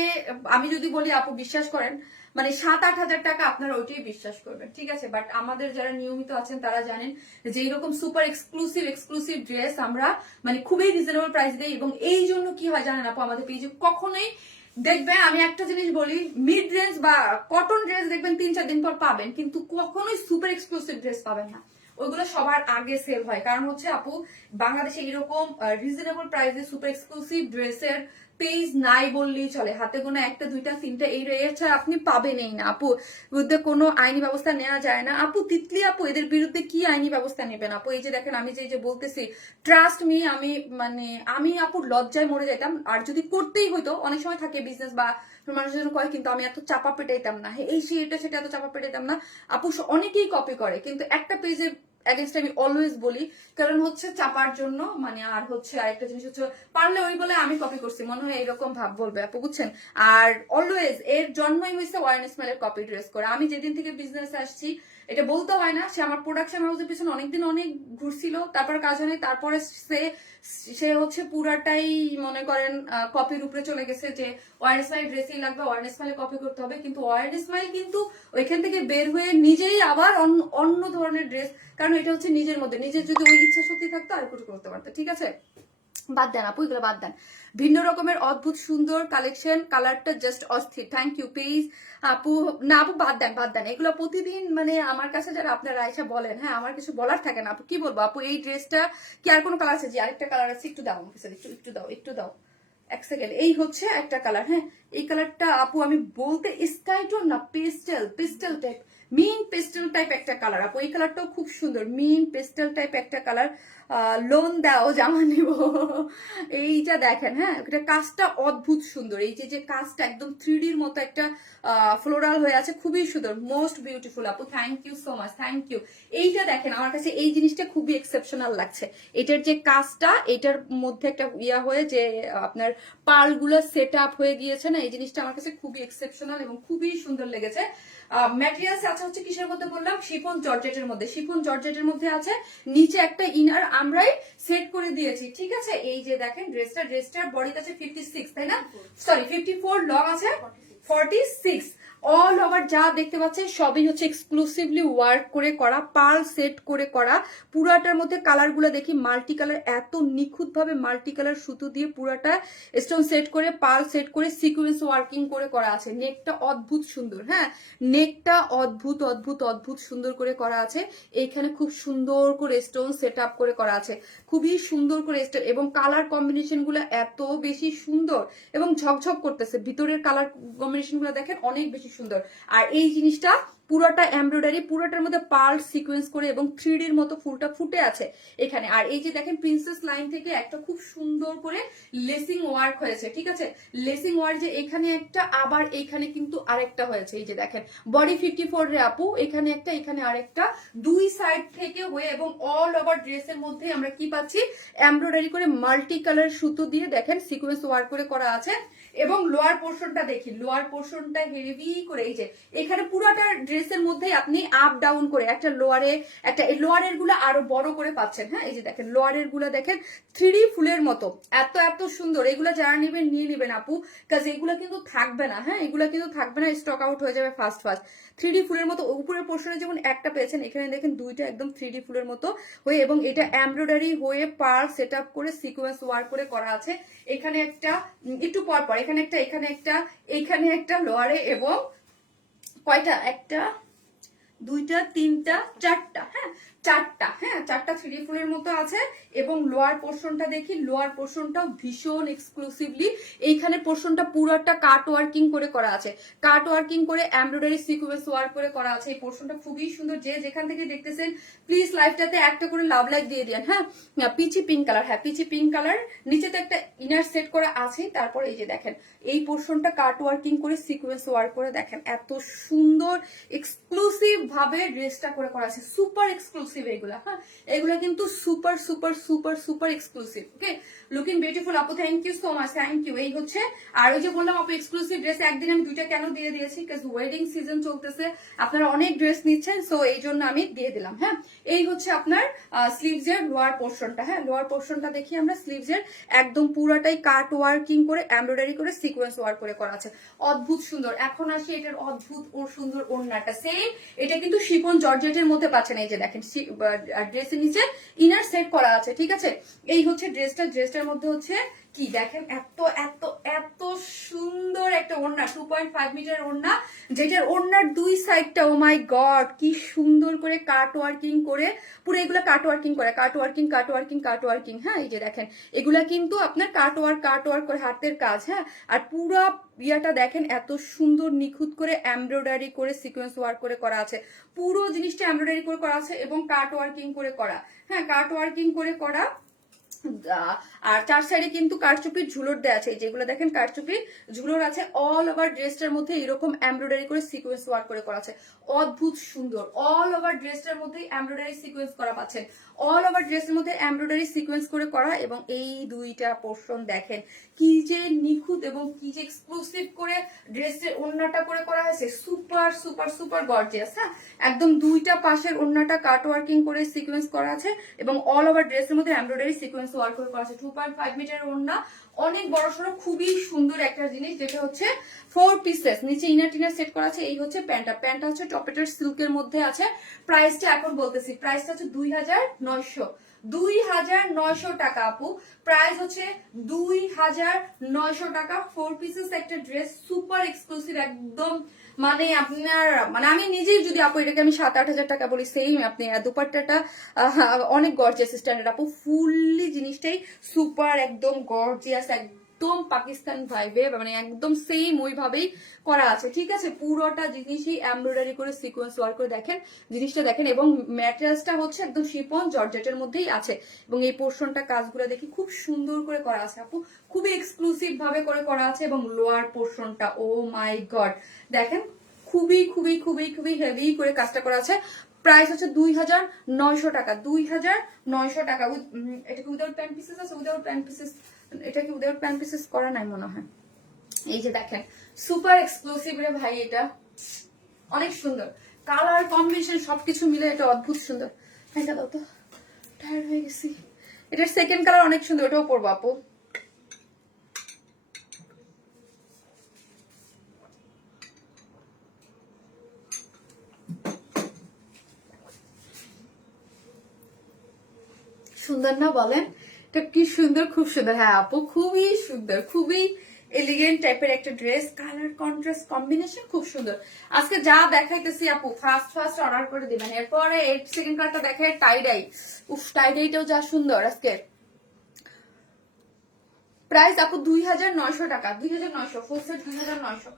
আমি যদি বলি আপু বিশ্বাস করেন, মানে 7-8 হাজার টাকা আপনারা ওইটাই বিশ্বাস করবেন, ঠিক আছে। বাট আমাদের যারা নিয়মিত আছেন তারা জানেন যে এইরকম সুপার এক্সক্লুসিভ ড্রেস আমরা মানে খুবই রিজনেবল প্রাইস দেই, এবং এই জন্য কি হয় জানেন আপু, আমাদের পেজে কখনোই দেখবেন, আমি একটা জিনিস বলি, মিড রেঞ্জ বা কটন ড্রেস দেখবেন 3-4 দিন পর পাবেন, কিন্তু কখনোই সুপার এক্সক্লুসিভ ড্রেস পাবেন না। ওইগুলো সবার আগে সেল হয়, কারণ হচ্ছে আপু বাংলাদেশে এরকম রিজনেবল প্রাইসে সুপার এক্সক্লুসিভ ড্রেসের পেজ নাই বললেই চলে, হাতে গোনা 1-2-3টা এই এর ছাড়া আপনি পাবেনই না আপু। বিরুদ্ধে কোনো আইনি ব্যবস্থা নেওয়া যায় না আপু। তিতলি আপু এদের বিরুদ্ধে কি আইনি ব্যবস্থা নেবেন আপু? এই যে দেখেন আমি যে বলতেছি, ট্রাস্ট মি, আমি আপু লজ্জায় মরে যেতাম। আর যদি করতেই হইতো, অনেক সময় থাকে বিজনেস বা মানুষজন কয়, কিন্তু আমি এত চাপা পেটাইতাম না, এই এটা সেটা এত চাপা পেটাইতাম না আপু। অনেকেই কপি করে, কিন্তু একটা পেজে এগেনস্ট আমি অলওয়েজ বলি, কারণ হচ্ছে চাপার জন্য, মানে আর হচ্ছে আরেকটা জিনিস হচ্ছে পারলে ওই বলে আমি কপি করছি মনে হয় এরকম ভাব বলবে আপু, বুঝছেন। আর অলওয়েজ এর জন্মই হয়েছে ওয়ারেন ইসমাইলের কপি ড্রেস করে। আমি যেদিন থেকে বিজনেসে আসছি, এটা বলতে হয় না, সে আমার প্রোডাকশন হাউসের পিছনে অনেকদিন অনেক ঘুরছিল, তারপর কাজ হয়, তারপরে সে হচ্ছে পুরাটাই মনে করেন কপির উপরে চলে গেছে, যে ওয়ারেন ইসমাইল ড্রেসই লাগবে, ওয়ারেন ইসমাইলে কপি করতে হবে। কিন্তু ওয়ারেন ইসমাইল কিন্তু ওইখান থেকে বের হয়ে নিজেই আবার অন্য ধরনের ড্রেস, কারণ এটা হচ্ছে নিজের মধ্যে, নিজের যদি ওই ইচ্ছা শক্তি থাকতো আর কিছু করতে পারতো, ঠিক আছে। বাদ দেন আপু, এগুলো বাদ দেন। ভিন্ন রকমের অদ্ভুত সুন্দর কালেকশন, কালারটা জাস্ট অস্থির। থ্যাংক ইউ প্লিজ আপু। না আপু বাদ দেন এগুলো। প্রতিদিন মানে আমার কাছে যারা আপনারা এসে বলেন, হ্যাঁ আমার কিছু বলার থাকে না আপু, কি বলবো আপু। এই ড্রেসটা কি আর কোনো কালার আছে? যে আরেকটা কালার আছে, একটু দাও আমাকে, একটু দাও এক সেকেন্ড। এই হচ্ছে একটা কালার, হ্যাঁ এই কালারটা আপু আমি বলতে স্কাই টোন না, পেস্টেল টাইপ, মিন পেস্টেল টাইপ একটা কালার আপু। এই কালারটাও খুব সুন্দর, মিন পেস্টেল টাইপ একটা কালার। লোন দাও জামা নিব, এইটা দেখেন, হ্যাঁ এটা কাজটা অদ্ভুত সুন্দর। এই যে কাজটা একদম 3Dর মতো একটা ফ্লোরাল হয়ে আছে, খুবই সুন্দর, মোস্ট বিউটিফুল আপু। Thank you so much, thank you. এইটা দেখেন, আমার কাছে এই জিনিসটা খুবই এক্সেপশনাল লাগছে। এটার যে কাজটা, এটার মধ্যে একটা ইয়া হয়ে যে আপনার পার্লগুলো সেট আপ হয়ে গিয়েছে না, এই জিনিসটা আমার কাছে খুবই এক্সেপশনাল এবং খুবই সুন্দর লেগেছে। ম্যাটেরিয়ালস আছে হচ্ছে কিসের মধ্যে বললাম, শিফন জর্জেটের মধ্যে, শিফন জর্জেটের মধ্যে আছে। নিচে একটা ইনার আমরাই সেট করে দিয়েছি, ঠিক আছে। এই যে দেখেন ড্রেসটার বডি আছে 56, তাই না, সরি 54, লং আছে 46। অল ওভার যা দেখতে পাচ্ছেন সবই হচ্ছে এক্সক্লুসিভলি ওয়ার্ক করে করা, পার্ল সেট করে করা। পুরাটার মধ্যে কালারগুলো দেখি মাল্টি কালার, এত নিখুঁত ভাবে মাল্টি কালার সুতো দিয়ে পুরাটা স্টোন সেট করে, পার্ল সেট করে, সিকোয়েন্স ওয়ার্কিং করে করা আছে। নেকটা অদ্ভুত সুন্দর, হ্যাঁ নেকটা অদ্ভুত সুন্দর করে করা আছে। এইখানে খুব সুন্দর করে স্টোন সেট আপ করে করা আছে, খুবই সুন্দর করে স্টোন, এবং কালার কম্বিনেশন গুলো এত বেশি সুন্দর এবং ঝকঝক করতেছে। ভিতরের কালার কম্বিনেশন গুলো দেখেন অনেক বেশি সুন্দর। আর এই জিনিসটা পুরোটা এমব্রয়ডারি, পুরোটার মধ্যে পার্ল সিকোয়েন্স করে এবং 3Dর মতো ফুলটা ফুটে আছে এখানে। আর এই যে দেখেন প্রিন্সেস লাইন থেকে একটা খুব সুন্দর করে লেসিং ওয়ার্ক হয়েছে, ঠিক আছে। লেসিং ওয়ার্ক যে এখানে একটা, আবার এইখানে কিন্তু আরেকটা হয়েছে। এই যে দেখেন বডি 54 রে আপু, এখানে একটা এখানে আরেকটা, দুই সাইড থেকে হয়ে, এবং অল ওভার ড্রেসের মধ্যে আমরা কি পাচ্ছি, এমব্রয়ডারি করে মাল্টি কালার সুতো দিয়ে দেখেন সিকোয়েন্স ওয়ার্ক করে করা আছে। এবং লোয়ার পোর্শনটা দেখি, লোয়ার পোর্শনটা হেভি করে, এই যে এখানে পুরোটা ড্রেসের মধ্যে আপনি আপ ডাউন করে একটা লোয়ারে, একটা লোয়ারের গুলা আরো বড় করে পাচ্ছেন, হ্যাঁ এই যে দেখেন লোয়ারের গুলা দেখেন 3D ফুলের মতো, এত সুন্দর। এগুলা যারা নেবেন নিয়ে নেবেন আপু, কাজ এগুলা কিন্তু থাকবে না, হ্যাঁ এগুলা কিন্তু থাকবে না, স্টক আউট হয়ে যাবে ফার্স্ট। 3D ফুলের মতো উপরের পোর্শনে যেমন একটা পেয়েছেন, এখানে দেখেন দুইটা একদম 3D ফুলের মতো হয়ে, এবং এটা এমব্রয়ডারি হয়ে পার্ল সেট আপ করে সিকোয়েন্স ওয়ার্ক করে করা আছে। এখানে একটা একটু পর এখানে একটা, এখানে একটা লোয়ারে, এবং কয়টা, একটা দুইটা, তিনটা, চারটা, হ্যাঁ চারটা, হ্যাঁ চারটা 3 ফুলের মতো আছে। এবং লোয়ার পোর্শনটা দেখি, লোয়ার পোর্শনটাও ভীষণ এক্সক্লুসিভলি এইখানে পোর্শনটা পুরোটা কাট ওয়ার্কিং করে করা আছে, কাট ওয়ার্কিং করে এমব্রয়ডারি সিকোয়েন্স ওয়ার্ক করে করা আছে। এই পোর্শনটা খুবই সুন্দর। যে যেখান থেকে দেখতেছেন প্লিজ লাইভটাতে একটা করে লাভ লাইক দিয়ে দেন। হ্যাঁ পিচি পিঙ্ক কালার, হ্যাঁ পিচি পিঙ্ক কালার, নিচে তো একটা ইনার সেট করা আছে। তারপর এই যে দেখেন এই পোর্শনটা কাট ওয়ার্কিং করে সিকোয়েন্স ওয়ার্ক করে দেখেন এত সুন্দর এক্সক্লুসিভ ভাবে ড্রেসটা করে করা আছে, সুপার এক্সক্লুসিভ এগুলা। হ্যাঁ এগুলা কিন্তু super super super super exclusive. Okay looking beautiful আপু, thank you so much, thank you. এই হচ্ছে, আর ওই যে বললাম আপু এক্সক্লুসিভ ড্রেস একদিন আমি দুইটা কেন দিয়ে দিয়েছি, বিকজ ওয়েডিং সিজন চলতেছে, আপনারা অনেক ড্রেস নিচ্ছেন, সো এই জন্য আমি দিয়ে দিলাম। হ্যাঁ এই হচ্ছে আপনার স্লিভস এর লোয়ার পোর্শনটা। হ্যাঁ লোয়ার পোর্শনটা দেখি আমরা, স্লিভস এর একদম পুরাটাই কাট ওয়ার্কিং করে এমব্রয়ডারি করে সিকোয়েন্স ওয়ার্ক করে করা আছে, অদ্ভুত সুন্দর। এখন আসি এটার অদ্ভুত ও সুন্দর ওড়নাটা, সেম এটা কিন্তু শিফন জর্জেটের মধ্যে পাচ্ছেন। এই যে দেখেন ড্রেসের নিচে ইনার সেট করা আছে, ঠিক আছে। এই হচ্ছে ড্রেসটা, ড্রেসটার মধ্যে হচ্ছে কি দেখেন এত এত এত সুন্দর একটা ওড়না, 2.5 মিটার ওড়না, যেটার ওড়নার দুই সাইডটা ও মাই গড কি সুন্দর করে কাট ওয়ার্কিং করে, পুরো এগুলা কাট ওয়ার্কিং করে, কাট ওয়ার্কিং কাট ওয়ার্কিং কাট ওয়ার্কিং। হ্যাঁ এই যে দেখেন এগুলা কিন্তু আপনার কাট ওয়ার্ক করে হাতের কাজ। হ্যাঁ আর পুরো ইয়াটা দেখেন এত সুন্দর নিখুঁত করে এমব্রয়ডারি করে সিকোয়েন্স ওয়ার্ক করে করা আছে, পুরো জিনিসটা এমব্রয়ডারি করে করা আছে এবং কাট ওয়ার্কিং করে করা। হ্যাঁ কাট ওয়ার্কিং করে করা। আর চার সাইডে কিন্তু কারচুপির ঝুলোর দেওয়া আছে, যেগুলো দেখেন কারচুপি ঝুলোর আছে। অল ওভার ড্রেসটার মধ্যে এরকম এমব্রয়ডারি করে সিকোয়েন্স ওয়ার্ক করে করা আছে, অদ্ভুত সুন্দর। অল ওভার ড্রেসটার মধ্যে এমব্রয়ডারি সিকোয়েন্স করা পাচ্ছেন, অল ওভার ড্রেসের মধ্যে এমব্রয়ডারি সিকোয়েন্স করে করা। এবং এই দুইটা পোর্শন দেখেন কি যে নিখুঁত এবং কি যে এক্সক্লুসিভ করে ড্রেসের ওড়নাটা করে করা হয়েছে, সুপার সুপার সুপার গর্জিয়াস। হ্যাঁ একদম দুইটা পাশের ওড়নাটা কাট ওয়ার্কিং করে সিকোয়েন্স করা আছে এবং অল ওভার ড্রেসের মধ্যে এমব্রয়ডারি সিকোয়েন্স ওয়ার্ক করে করা আছে। 2.5 মিটার ওড়না, অনেক বড় সড়ো, খুবই সুন্দর একটা জিনিস, যেটা হচ্ছে 4 পিসেস, নিচে ইনার টিনার সেট করা আছে। এই হচ্ছে প্যান্টটা, প্যান্টটা হচ্ছে টপেটার সিল্কের মধ্যে আছে। প্রাইসটা এখন বলতেছি, প্রাইসটা হচ্ছে 2900, 2900 টাকা আপু, প্রাইস হচ্ছে 2900 টাকা। 4 পিসেস একটা ড্রেস, সুপার এক্সক্লুসিভ একদম। মানে আপনার মানে আমি নিজেই যদি আপু এটাকে আমি 7-8 হাজার টাকা বলি, সেম আপনি দুপাট্টাটা অনেক গর্জিয়াস স্ট্যান্ডার্ড আপু, ফুললি জিনিসটাই সুপার একদম গর্জিয়াস, একদম পাকিস্তান ভাইবে, মানে একদম সেম ওইভাবেই করা আছে, ঠিক আছে। পুরোটা জিনিসই এমব্রয়ডারি করে সিকোয়েন্স ওয়ার্ক করে দেখেন জিনিসটা দেখেন। এবং ম্যাটেরিয়ালসটা হচ্ছে একদম শিফন জর্জেটের মধ্যেই আছে। এবং এই পোর্শনটা কাজগুলো দেখি খুব সুন্দর করে করা আছে আপু, খুবই এক্সক্লুসিভ ভাবে করে করা আছে। এবং লোয়ার পোর্শনটা ও মাই গড দেখেন খুবই খুবই খুবই খুবই হেভি করে কাজটা করা আছে। প্রাইস হচ্ছে 2900 টাকা, 2900 টাকা। এটা কি উইদাউট প্যান্ট পিসেস আছে? উইদাউট প্যান্ট পিসেস, এটা কি উইদাউট প্যান্ট পিসেস করা নাই মনে হয়। এই যে দেখেন সুপার এক্সক্লুসিভ রে ভাই, এটা অনেক সুন্দর, কালার কম্বিনেশন সবকিছু মিলে এটা অদ্ভুত সুন্দর। এটা দাও তো, টায়ার্ড হয়ে গেছি। এটার সেকেন্ড কালার অনেক সুন্দর, ওটাও পরবো আপু। সুন্দর না বলেন? এটা কি সুন্দর, খুব সুন্দর। হ্যাঁ আপু খুবই সুন্দর, খুবই এলিগেন্ট টাইপের একটা ড্রেস, কালার কন্ট্রাস্ট কম্বিনেশন খুব সুন্দর। আজকে যা দেখাইতেছি আপু ফার্স্ট ফার্স্ট অর্ডার করে দিবেন। এরপরে সেকেন্ড কালারটা দেখায় টাইডাই, উফ টাইডাইটাও যা সুন্দর। আজকে প্রাইস আপু 2900 টাকা, 2900 ফুল সেট 2900।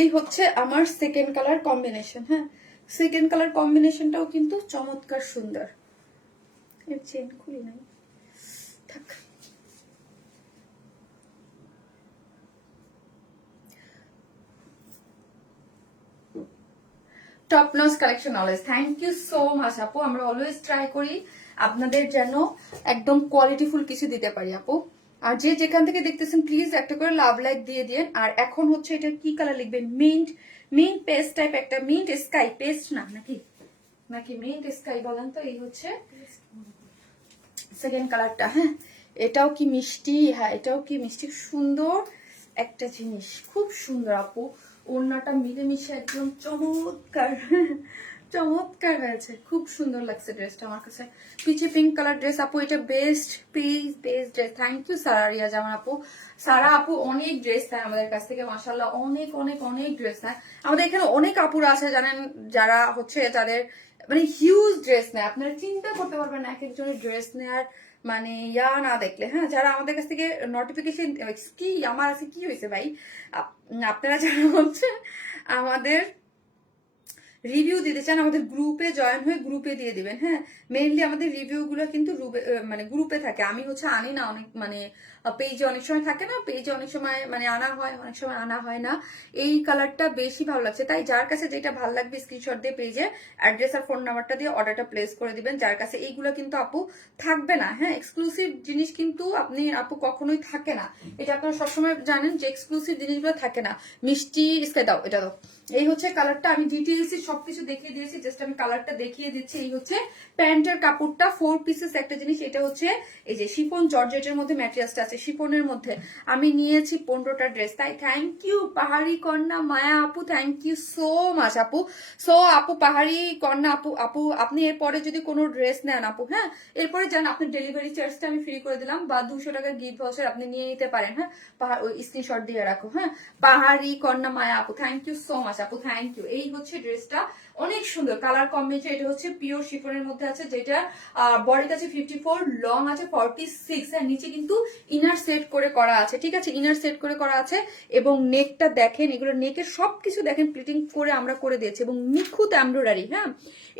এই হচ্ছে আমার সেকেন্ড কালার কম্বিনেশন। হ্যাঁ, সেকেন্ড কালার কম্বিনেশনটাও কিন্তু চমৎকার সুন্দর। এর চেন খুলি নাই, থাক। Top notch collection always, thank you so much আপু। আমরা অলওয়েজ ট্রাই করি আপনাদের যেন একদম কোয়ালিটিফুল কিছু দিতে পারি আপু। আর যে যেখান থেকে দেখতেছেন প্লিজ একটা করে লাভ লাইক দিয়ে দিন। আর এখন হচ্ছে এটা কি কালার লিখবেন? মিন্ট, মিন্ট পেস্ট টাইপ একটা, মিন্ট স্কাই পেস্ট না নাকি, নাকি মিন্ট স্কাই বলেন তো। এই হচ্ছে সেকেন্ড কালারটা। হ্যাঁ, এটাও কি মিষ্টি, হ্যাঁ এটাও কি মিষ্টি, সুন্দর একটা জিনিস, খুব সুন্দর আপু। ওড়নাটা মিলেমিশে একদম চমৎকার, চমৎকার হয়েছে, খুব সুন্দর লাগছে ড্রেসটা আমার কাছে। পিচি পিঙ্ক কালার ড্রেস আপু, এটা best piece, best dress. Thank you Sara Riya Zaman আপু। সারা আপু অনেক ড্রেস নেয় আমাদের কাছ থেকে, মাশাআল্লাহ অনেক অনেক অনেক ড্রেস নেয় আমাদের এখানে। অনেক আপুরা আছে জানেন যারা হচ্ছে তাদের মানে হিউজ ড্রেস নেয়, আপনারা চিন্তা করতে পারবেন না এক একজনের ড্রেস নেয়ার মানে ইয়া না দেখলে। হ্যাঁ, যারা আমাদের কাছ থেকে নোটিফিকেশন, কি আমার আছে কি হয়েছে ভাই, আপনারা যারা হচ্ছে আমাদের রিভিউ দিতে চান আমাদের গ্রুপে জয়েন হয়ে গ্রুপে দিয়ে দিবেন। হ্যাঁ, মেইনলি আমাদের রিভিউ গুলো কিন্তু মানে গ্রুপে থাকে, আমি হচ্ছে আনি না অনেক, মানে পেজে অনেক সময় থাকে না, পেজে অনেক সময় মানে আনা হয়, অনেক সময় আনা হয় না। এই কালারটা বেশি ভালো লাগছে, তাই যার কাছে যেটা ভালো লাগবে স্ক্রিনশট দিয়ে পেজে অ্যাড্রেস আর ফোন নাম্বারটা দিয়ে অর্ডারটা প্লেস করে দিবেন। যার কাছে এইগুলো কিন্তু আপু থাকবে না। হ্যাঁ, এক্সক্লুসিভ জিনিস কিন্তু আপনি আপু কখনোই থাকে না, এটা আপনারা সবসময় জানেন যে এক্সক্লুসিভ জিনিসগুলো থাকে না। মিষ্টি স্কাই দাও, এটা দাও। এই হচ্ছে কালারটা, আমি ডিটেইলসে সবকিছু দেখিয়ে দিয়েছি, জাস্ট আমি কালারটা দেখিয়ে দিচ্ছি। এই হচ্ছে প্যান্টের কাপড়টা, 4 পিসেস একটা জিনিস। এটা হচ্ছে এই যে শিফন জর্জেটের মধ্যে ম্যাটেরিয়ালসটা আছে, শিফনের মধ্যে আমি নিয়েছি 15টা ড্রেস। তাই থ্যাংক ইউ পাহাড়ি কন্যা মায়া আপু, থ্যাংক ইউ সো মাচ আপু। সো আপু পাহাড়ি কন্যা আপু, আপু আপনি এরপরে যদি কোনো ড্রেস নেন আপু, হ্যাঁ এরপরে যান, আপনি ডেলিভারি চার্জটা আমি ফ্রি করে দিলাম, বা 200 টাকা গিফট ভাউচার আপনি নিয়ে নিতে পারেন। হ্যাঁ, ওই স্ক্রিনশট দিয়ে রাখো। হ্যাঁ, পাহাড়ি কন্যা মায়া আপু, থ্যাংক ইউ সো মাচ আপু, থ্যাংক ইউ। এই হচ্ছে ড্রেসটা, অনেক সুন্দর কালার কম্বিনেশন। এটা হচ্ছে পিওর শিফনের মধ্যে আছে, যেটা বডির কাছে 54, লং আছে 46। হ্যাঁ, নিচে কিন্তু ইনার সেট করে করা আছে, ঠিক আছে, ইনার সেট করে করা আছে। এবং নেকটা দেখেন, এগুলো নেকের সবকিছু দেখেন প্লিটিং করে আমরা করে দিয়েছি, এবং নিখুঁত এমব্রয়ডারি। হ্যাঁ,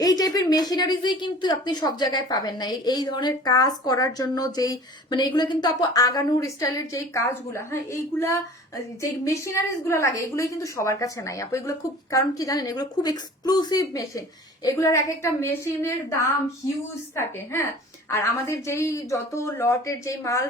এই টাইপের মেশিনারিজই কিন্তু আপনি সব জায়গায় পাবেন না, এই ধরনের কাজ করার জন্য যেই মানে এগুলো কিন্তু আপু আগানুর স্টাইলের যেই কাজগুলা, হ্যাঁ এইগুলা যে মেশিনারিজ গুলো লাগে এগুলোই কিন্তু সবার কাছে নাই আপু। এগুলো খুব, কারণ কি জানেন, এগুলো খুব এক্সক্লুসিভ মেশিন, এগুলোর এক একটা মেশিনের দাম হিউজ থাকে। হ্যাঁ, আর আমাদের যেই যত লটের যেই মাল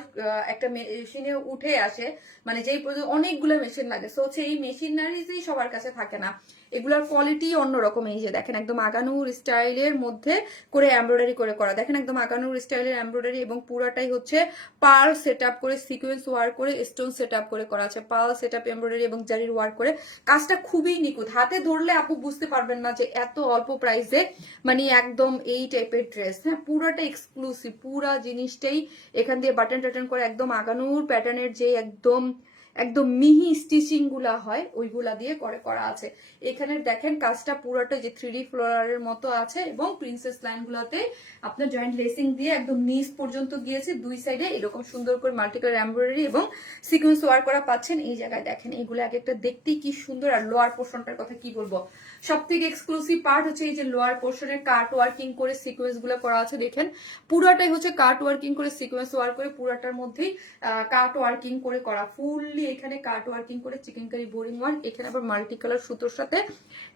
একটা মেশিনে উঠে আসে, মানে যেই অনেকগুলো মেশিন লাগে, সো হচ্ছে এই মেশিনারিজই সবার কাছে থাকে না, এগুলোর কোয়ালিটি অন্যরকম। এই যে দেখেন একদম আগানুর স্টাইলের মধ্যে করে এমব্রয়ডারি করে করা, দেখেন একদম আগানুর স্টাইলের এমব্রয়ডারি, এবং পুরাটাই হচ্ছে পার্ল সেট আপ করে সিকোয়েন্স ওয়ার্ক করে স্টোন সেট আপ করে করা আছে, পার্ল সেট আপ এমব্রয়ডারি এবং জারির ওয়ার্ক করে। কাজটা খুবই নিখুঁত, হাতে ধরলে আপু বুঝতে পারবেন না যে এত অল্প প্রাইসে মানে একদম এই টাইপের ড্রেস। হ্যাঁ, পুরাটা এক্সক্লুসিভ, পুরা জিনিসটাই এখান দিয়ে বাটন টাটন করে একদম আগানুর প্যাটার্নের যে একদম একদম মিহি স্টিচিং গুলা হয় ওইগুলা দিয়ে করে করা আছে। এখানে দেখেন কাজটা পুরোটা যে 3D ফ্লোরারের মতো আছে, এবং প্রিন্সেস লাইন গুলাতে আপনার জয়েন্ট লেসিং দিয়ে একদম নিচ পর্যন্ত গিয়েছে, দুই সাইডে এরকম সুন্দর করে মাল্টিকালার এমব্রয়ডারি এবং সিকোয়েন্স ওয়ার্ক করা পাচ্ছেন। এই জায়গায় দেখেন এগুলো এক একটা দেখতেই কি সুন্দর। আর লোয়ার পোর্শনটার কথা কি বলবো, সব থেকে এক্সক্লুসিভ পার্ট হচ্ছে এই যে লোয়ার পোর্শনের কাট ওয়ার্কিং করে সিকোয়েন্স গুলো করা আছে। দেখেন পুরাটাই হচ্ছে কাট ওয়ার্কিং করে সিকোয়েন্স ওয়ার্ক করে, পুরাটার মধ্যেই কাট ওয়ার্কিং করে করা, ফুললি এখানে কাট ওয়ার্কিং করে চিকেনকারি বোরিং ওয়ার্ক, এখানে আবার মাল্টি কালার সুতোর সাথে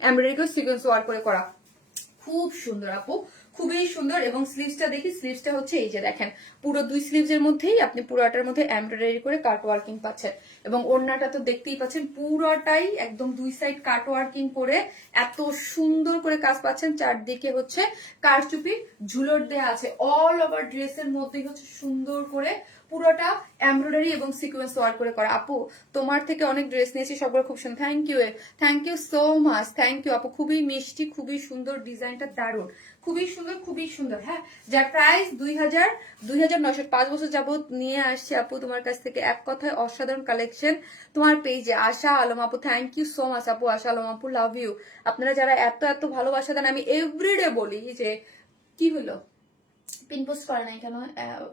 এমব্রয়ডারি করে সিকোয়েন্স ওয়ার্ক করে করা, খুব সুন্দর আপু, খুবই সুন্দর। এবং স্লিভসটা দেখি, স্লিভসটা হচ্ছে এই যে দেখেন পুরো 2 স্লিভস এর মধ্যেই আপনি পুরোটার মধ্যে এমব্রয়ডারি করে কাট ওয়ার্কিং পাচ্ছেন, এবং ওড়নাটা তো দেখতেই পাচ্ছেন পুরোটাই একদম 2 সাইড কাট ওয়ার্কিং করে এত সুন্দর করে কাজ পাচ্ছেন। চারদিকে হচ্ছে কারচুপি ঝুলট দেয়া আছে, অল ওভার ড্রেসের মধ্যেই হচ্ছে সুন্দর করে পুরোটা এমব্রয়ডারি এবং সিকোয়েন্স ওয়ার্ক করে করা। আপু তোমার থেকে অনেক ড্রেস নিয়েছি, সবগুলো খুব সুন্দর, thank you so much, thank you আপু, খুবই মিষ্টি, খুবই সুন্দর, ডিজাইনটা দারুণ, খুবই সুন্দর, খুবই সুন্দর। হ্যাঁ, যার প্রাইস 2900, 5 বছর যাবত নিয়ে আসছি আপু তোমার কাছ থেকে, এক কথায় অসাধারণ কালেকশন তোমার পেজে। আশা আলম আপু, থ্যাংক ইউ সো মাচ আপু, আশা আলম আপু, লাভ ইউ। আপনারা যারা এত এত ভালোবাসা দেন, আমি এভরিডে বলি যে কি হলো পিন পোস্ট করে নাই কেন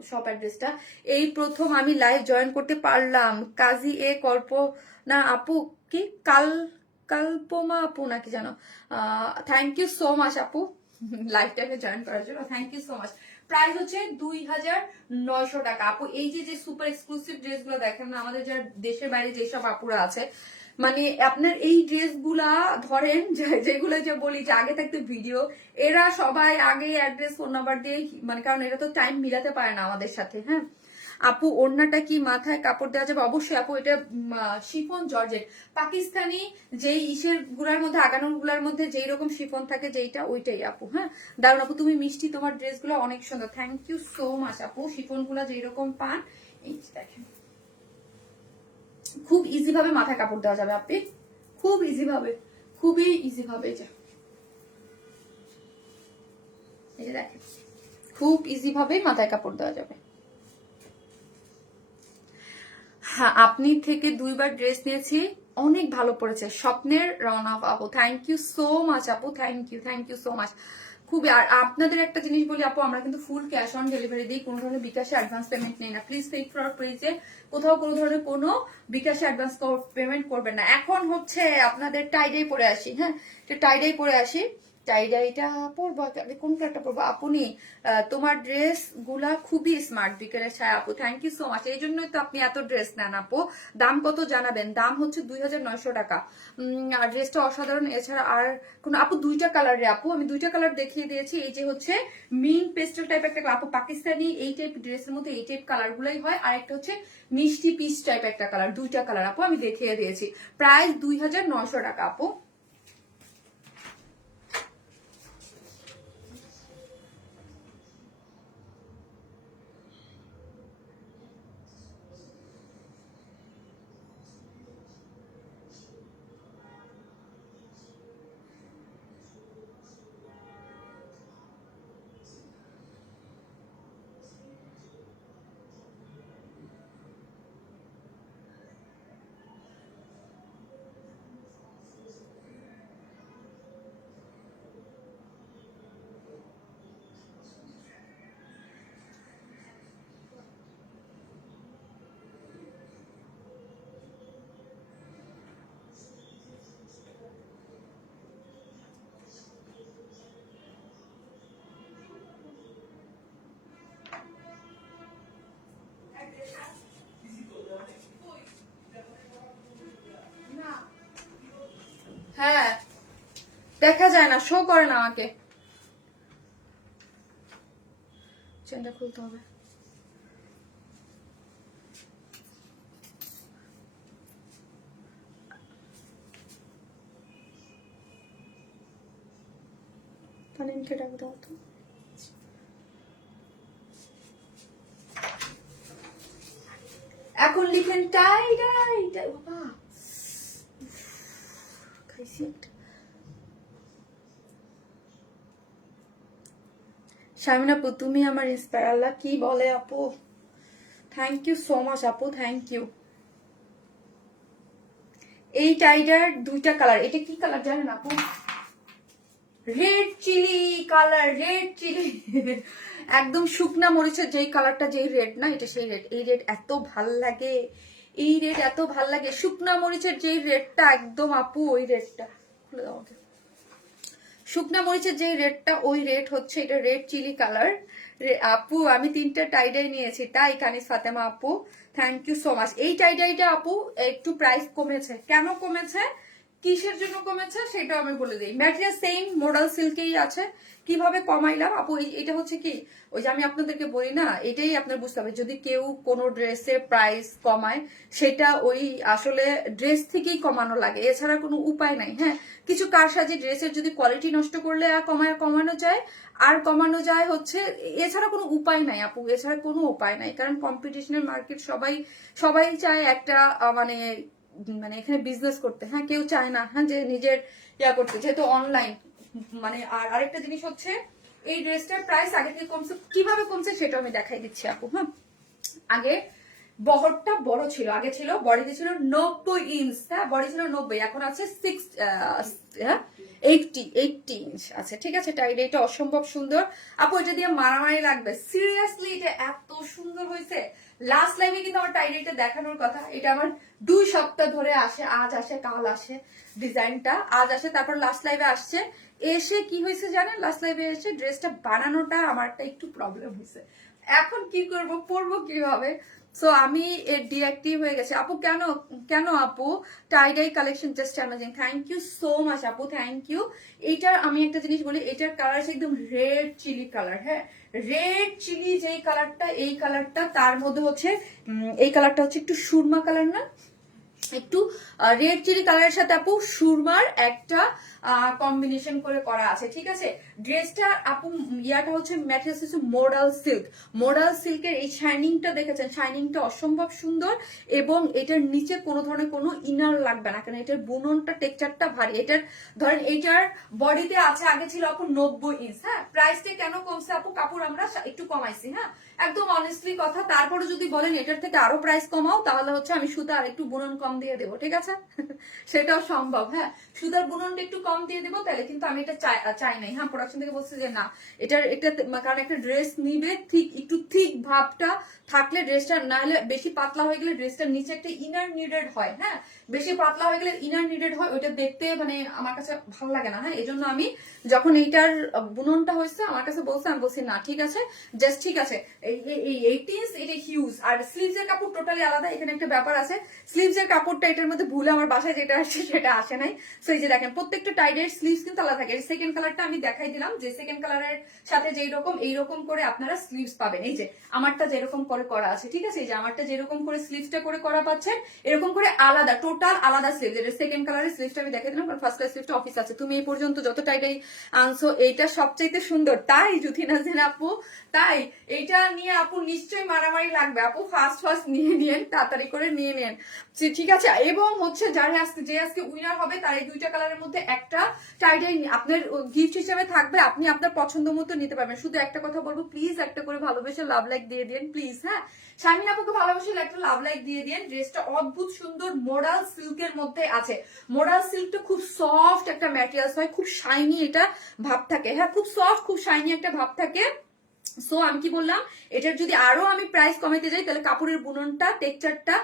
শপ অ্যাড্রেসটা, এই প্রথম আমি লাইভ জয়েন করতে পারলাম। কাজী এ কল্পনা আপু কি কাল্পমা আপু নাকি জানো, থ্যাংক ইউ সো মাচ আপু লাইভ টাইমে জয়েন করার জন্য, thank you so much. Price হচ্ছে 2900 টাকা আপু। এই যে যে সুপার এক্সক্লুসিভ ড্রেস গুলো দেখেন না, আমাদের যারা দেশের বাইরে যেসব আপুরা আছে, মানে আপনার এই ড্রেস গুলা ধরেন যেগুলো যে বলি যে আগে থাকতে ভিডিও, এরা সবাই আগে অ্যাড্রেস ফোন নাম্বার দিয়ে, মানে কারণ এরা তো টাইম মিলাতে পারে না আমাদের সাথে। হ্যাঁ আপু ওড়নাটা কি মাথায় কাপড় দেওয়া যাবে? অবশ্যই আপু, এটা শিফন জর্জেট, পাকিস্তানি যেই ইসের গুলার মধ্যে, আগানোর গুলার মধ্যে যেই রকম শিফন থাকে যেইটা, ওইটাই আপু। হ্যাঁ দারুন আপু, তুমি মিষ্টি, তোমার ড্রেস গুলো অনেক সুন্দর, থ্যাংক ইউ সো মাচ আপু। শিফন গুলা যেই রকম পান, এই দেখেন খুব ইজি ভাবে মাথায় কাপড় দেওয়া যাবে আপনি, খুব ইজি ভাবে, খুবই ইজি ভাবে। এই যে দেখেন খুব ইজি ভাবে মাথায় কাপড় দেওয়া যাবে। হ্যাঁ আপনি থেকে 2বার ড্রেস নিয়েছি, অনেক ভালো পড়েছে। স্বপ্নের রওনা আপু, থ্যাংক ইউ সো মাচ আপু, থ্যাংক ইউ সো মাচ। খুবই। আর আপনাদের একটা জিনিস বলি আপু, আমরা কিন্তু ফুল ক্যাশ অন ডেলিভারি দিই, কোনো ধরনের বিকাশে অ্যাডভান্স পেমেন্ট নেই না। প্লিজ ফেক ফ্রড পেজে কোথাও কোনো ধরনের কোনো বিকাশে অ্যাডভান্স পেমেন্ট করবেন না। এখন হচ্ছে আপনাদের টাইডাই পরে আসি। হ্যাঁ টাইডাই পরে আসি, টাইডাইটা পরবো, কোন কালারটা পরবো আপনি? তোমার ড্রেস গুলা খুবই স্মার্ট, বিকেলের ছায়া আপু, থ্যাংক ইউ সো মাচ। এই জন্যই তো আপনি এত ড্রেস নেন আপু। দাম কত জানাবেন? দাম হচ্ছে 2900 টাকা। আর ড্রেসটা অসাধারণ। এছাড়া আর কোন আপু? 2টা কালার রে আপু, আমি 2টা কালার দেখিয়ে দিয়েছি। এই যে হচ্ছে মিন পেস্টেল টাইপ একটা আপু, পাকিস্তানি এই টাইপ ড্রেসের মধ্যে এই টাইপ কালার গুলাই হয়। আর একটা হচ্ছে মিষ্টি পিচ টাইপ একটা কালার, 2টা কালার আপু আমি দেখিয়ে দিয়েছি। প্রাইস 2900 টাকা আপু। হ্যাঁ দেখা যায় না, শো করে না আমাকে, চেনটা খুলতে হবে। তানিমকে ডাক দাও তো। এখন লিখেন টাই টাই টাই, বাবা খাইছি একটা। শামিন আপু তুমি আমার ইন্সপায়ার। আল্লাহ কি বলে আপু, থ্যাংক ইউ সো মাচ আপু, থ্যাংক ইউ। এই টাইডার 2টা কালার, এটা কি কালার জানেন আপু? Red chilli colour, red chilli একদম শুকনা মরিচের যেই কালারটা, যেই রেড না, এটা সেই রেড। এই রেড এত ভাল লাগে, এই রেড এত ভাল লাগে, শুকনা মরিচের যেই রেডটা একদম আপু, ওই রেডটা খুলে দাও আমাকে। শুকনা মরিচের যে রেডটা, ওই রেড হচ্ছে এটা, রেড চিলি কালার আপু। আমি 3টা টাইডাই নিয়েছি, তাই কানিস ফাতেমা আপু, থ্যাংক ইউ সো মাচ। এই টাইডাইটা আপু একটু প্রাইস কমেছে, কেন কমেছে, কিসের জন্য কমেছে সেটাও আমি বলে দিই। ম্যাটেরিয়াল সেম মোডাল সিল্কেই আছে। কিভাবে কমাইলাম আপু, এটা হচ্ছে কি, ওই যে আমি আপনাদেরকে বলি না, এটাই আপনার বুঝতে হবে, যদি কেউ কোনো ড্রেসের প্রাইস কমায়, সেটা ওই আসলে ড্রেস থেকেই কমানো লাগে, এছাড়া কোনো উপায় নাই। হ্যাঁ কিছু কারসাজি ড্রেসের যদি কোয়ালিটি নষ্ট করলে কমানো যায়, আর কমানো যায় হচ্ছে, এছাড়া কোনো উপায় নাই আপু, এছাড়া কোনো উপায় নাই। কারণ কম্পিটিশনের মার্কেট, সবাই সবাই চায় একটা মানে মানে এখানে বিজনেস করতে। হ্যাঁ কেউ চায় না হ্যাঁ যে নিজের ইয়া করতে, যেহেতু অনলাইন। মানে আর আরেকটা জিনিস হচ্ছে, এই ড্রেসটার প্রাইস আগে থেকে কমছে, কিভাবে কমছে সেটা আমি দেখাই দিচ্ছি আপু। হ্যাঁ আগে বহরটা বড় ছিল, আগে ছিল বডিতে ছিল 90 ইঞ্চ, হ্যাঁ বডি ছিল 90, এখন আছে 6, হ্যাঁ 80 ইঞ্চ আছে, ঠিক আছে। টাইড এটা অসম্ভব সুন্দর আপু, এটা দিয়ে মারামারি লাগবে সিরিয়াসলি, এটা এত সুন্দর হয়েছে। লাস্ট লাইভে কিন্তু আমার টাইড এটা দেখানোর কথা, এটা আমার 2 সপ্তাহ ধরে আসে, আজ আসে কাল আসে, ডিজাইনটা আজ আসে, তারপর লাস্ট লাইভে আসছে। এসে কি হয়েছে জানেন, লাস্ট লাইভে এসে ড্রেসটা বানানোটা আমারটা একটু প্রবলেম হয়েছে, এখন কি করব, পরবো কিভাবে, সো আমি ডিঅ্যাক্টিভ হয়ে গেছে। আপু কেন কেন আপু, tie dye collection just amazing, thank you so much আপু, থ্যাংক ইউ। এইটার আমি একটা জিনিস বলি, এটার কালার আছে একদম রেড চিলি কালার, হ্যাঁ রেড চিলি যেই কালারটা, এই কালারটা তার মধ্যে হচ্ছে এই কালারটা হচ্ছে একটু সুরমা কালার না, একটু রেড চিলি কালারের সাথে আপু সুরমার একটা কম্বিনেশন করে করা আছে, ঠিক আছে। ড্রেসটা আপু ইয়াটা হচ্ছে ম্যাটেরিয়ালস হচ্ছে মোডাল সিল্ক, মোডাল সিল্কের এই শাইনিংটা দেখেছেন, শাইনিংটা অসম্ভব সুন্দর, এবং এটার নিচে কোনো ধরনের কোনো ইনার লাগবে না, কারণ এটার বুননটা টেক্সচারটা ভারী। এটার ধরেন এইটার বডিতে আছে, আগে ছিল আপু 90 ইঞ্চ, হ্যাঁ প্রাইসটা কেন কমছে আপু, কাপড় আমরা একটু কমাইছি, হ্যাঁ একদম অনেস্টলি কথা। তারপরে যদি বলেন এটার থেকে আরো প্রাইস কমাও, তাহলে হচ্ছে আমি সুতা আর একটু বুনন কম দিয়ে দেবো, ঠিক আছে সেটাও সম্ভব, হ্যাঁ সুতার বুননটা একটু কম দিয়ে দেবো, তাহলে কিন্তু আমি এটা চাই নাই, হ্যাঁ প্রোডাকশন থেকে বলছে যে না এটার একটা, কারণ একটা ড্রেস নিবে ঠিক একটু ঠিক ভাবটা থাকলে ড্রেসটা, না হলে বেশি পাতলা হয়ে গেলে ড্রেসটার নিচে একটা ইনার নিডেড হয়, হ্যাঁ বেশি পাতলা হয়ে গেলে ইনার নিডেড হয়, ওইটা দেখতে মানে আমার কাছে ভালো লাগে না, হ্যাঁ এই জন্য আমি যখন এইটার বুননটা হয়েছে আমার কাছে বলছে, আমি বলছি না ঠিক আছে, জাস্ট ঠিক আছে। এই 18 ইঞ্চ এটা হিউজ, আর স্লিভস এর কাপড় টোটালি আলাদা। এখানে একটা ব্যাপার আছে, স্লিভস এর কাপড়টা এটার মধ্যে ভুলে আমার বাসায় যেটা আসছে সেটা আসে নাই, সো এই যে দেখেন প্রত্যেকটা টাইডের স্লিভস কিন্তু আলাদা থাকে। সেকেন্ড কালারটা আমি দেখাই দিলাম, যে সেকেন্ড কালারের সাথে যেই রকম এইরকম করে আপনারা স্লিভস পাবেন, এই যে আমারটা যেরকম করে করা আছে, ঠিক আছে এই যে আমারটা যেরকম করে স্লিভসটা করে করা পাচ্ছেন, এরকম করে আলাদা টোটাল আলাদা স্লিভ। যেটা সেকেন্ড কালারের স্লিভসটা আমি দেখাই দিলাম, কারণ ফার্স্ট কালার স্লিভটা অফিস আছে। তুমি এই পর্যন্ত যত টাইডাই আনছো এইটা সবচাইতে সুন্দর, তাই জুথি নাজেন আপু, তাই এইটা নিয়ে আপু নিশ্চয়ই মারামারি লাগবে আপু, ফার্স্ট নিয়ে নিন, তাড়াতাড়ি করে নিয়ে নেন, ঠিক আছে। এবং হচ্ছে যারা আজকে উইনার হবে তার এই 2টা কালারের মধ্যে একটা টাইডাই আপনার গিফট হিসেবে থাকবে, আপনি আপনার পছন্দ মতো নিতে পারবেন। শুধু একটা কথা বলবো, প্লিজ একটা করে ভালোবেসে লাভ লাইক দিয়ে দিন প্লিজ, হ্যাঁ শারমিন আপুকে ভালোবেসে একটা লাভ লাইক দিয়ে দিন। ড্রেসটা অদ্ভুত সুন্দর মোডাল সিল্কের মধ্যে আছে, মোডাল সিল্কটা খুব সফট একটা ম্যাটেরিয়ালস হয়, খুব শাইনি এটা ভাব থাকে, হ্যাঁ খুব সফট খুব শাইনি একটা ভাব থাকে। সো আমি কি বললাম, এটার যদি আরো আমি প্রাইস কমাইতে যাই তাহলে কাপড়ের বুননটা টেক্সচারটা,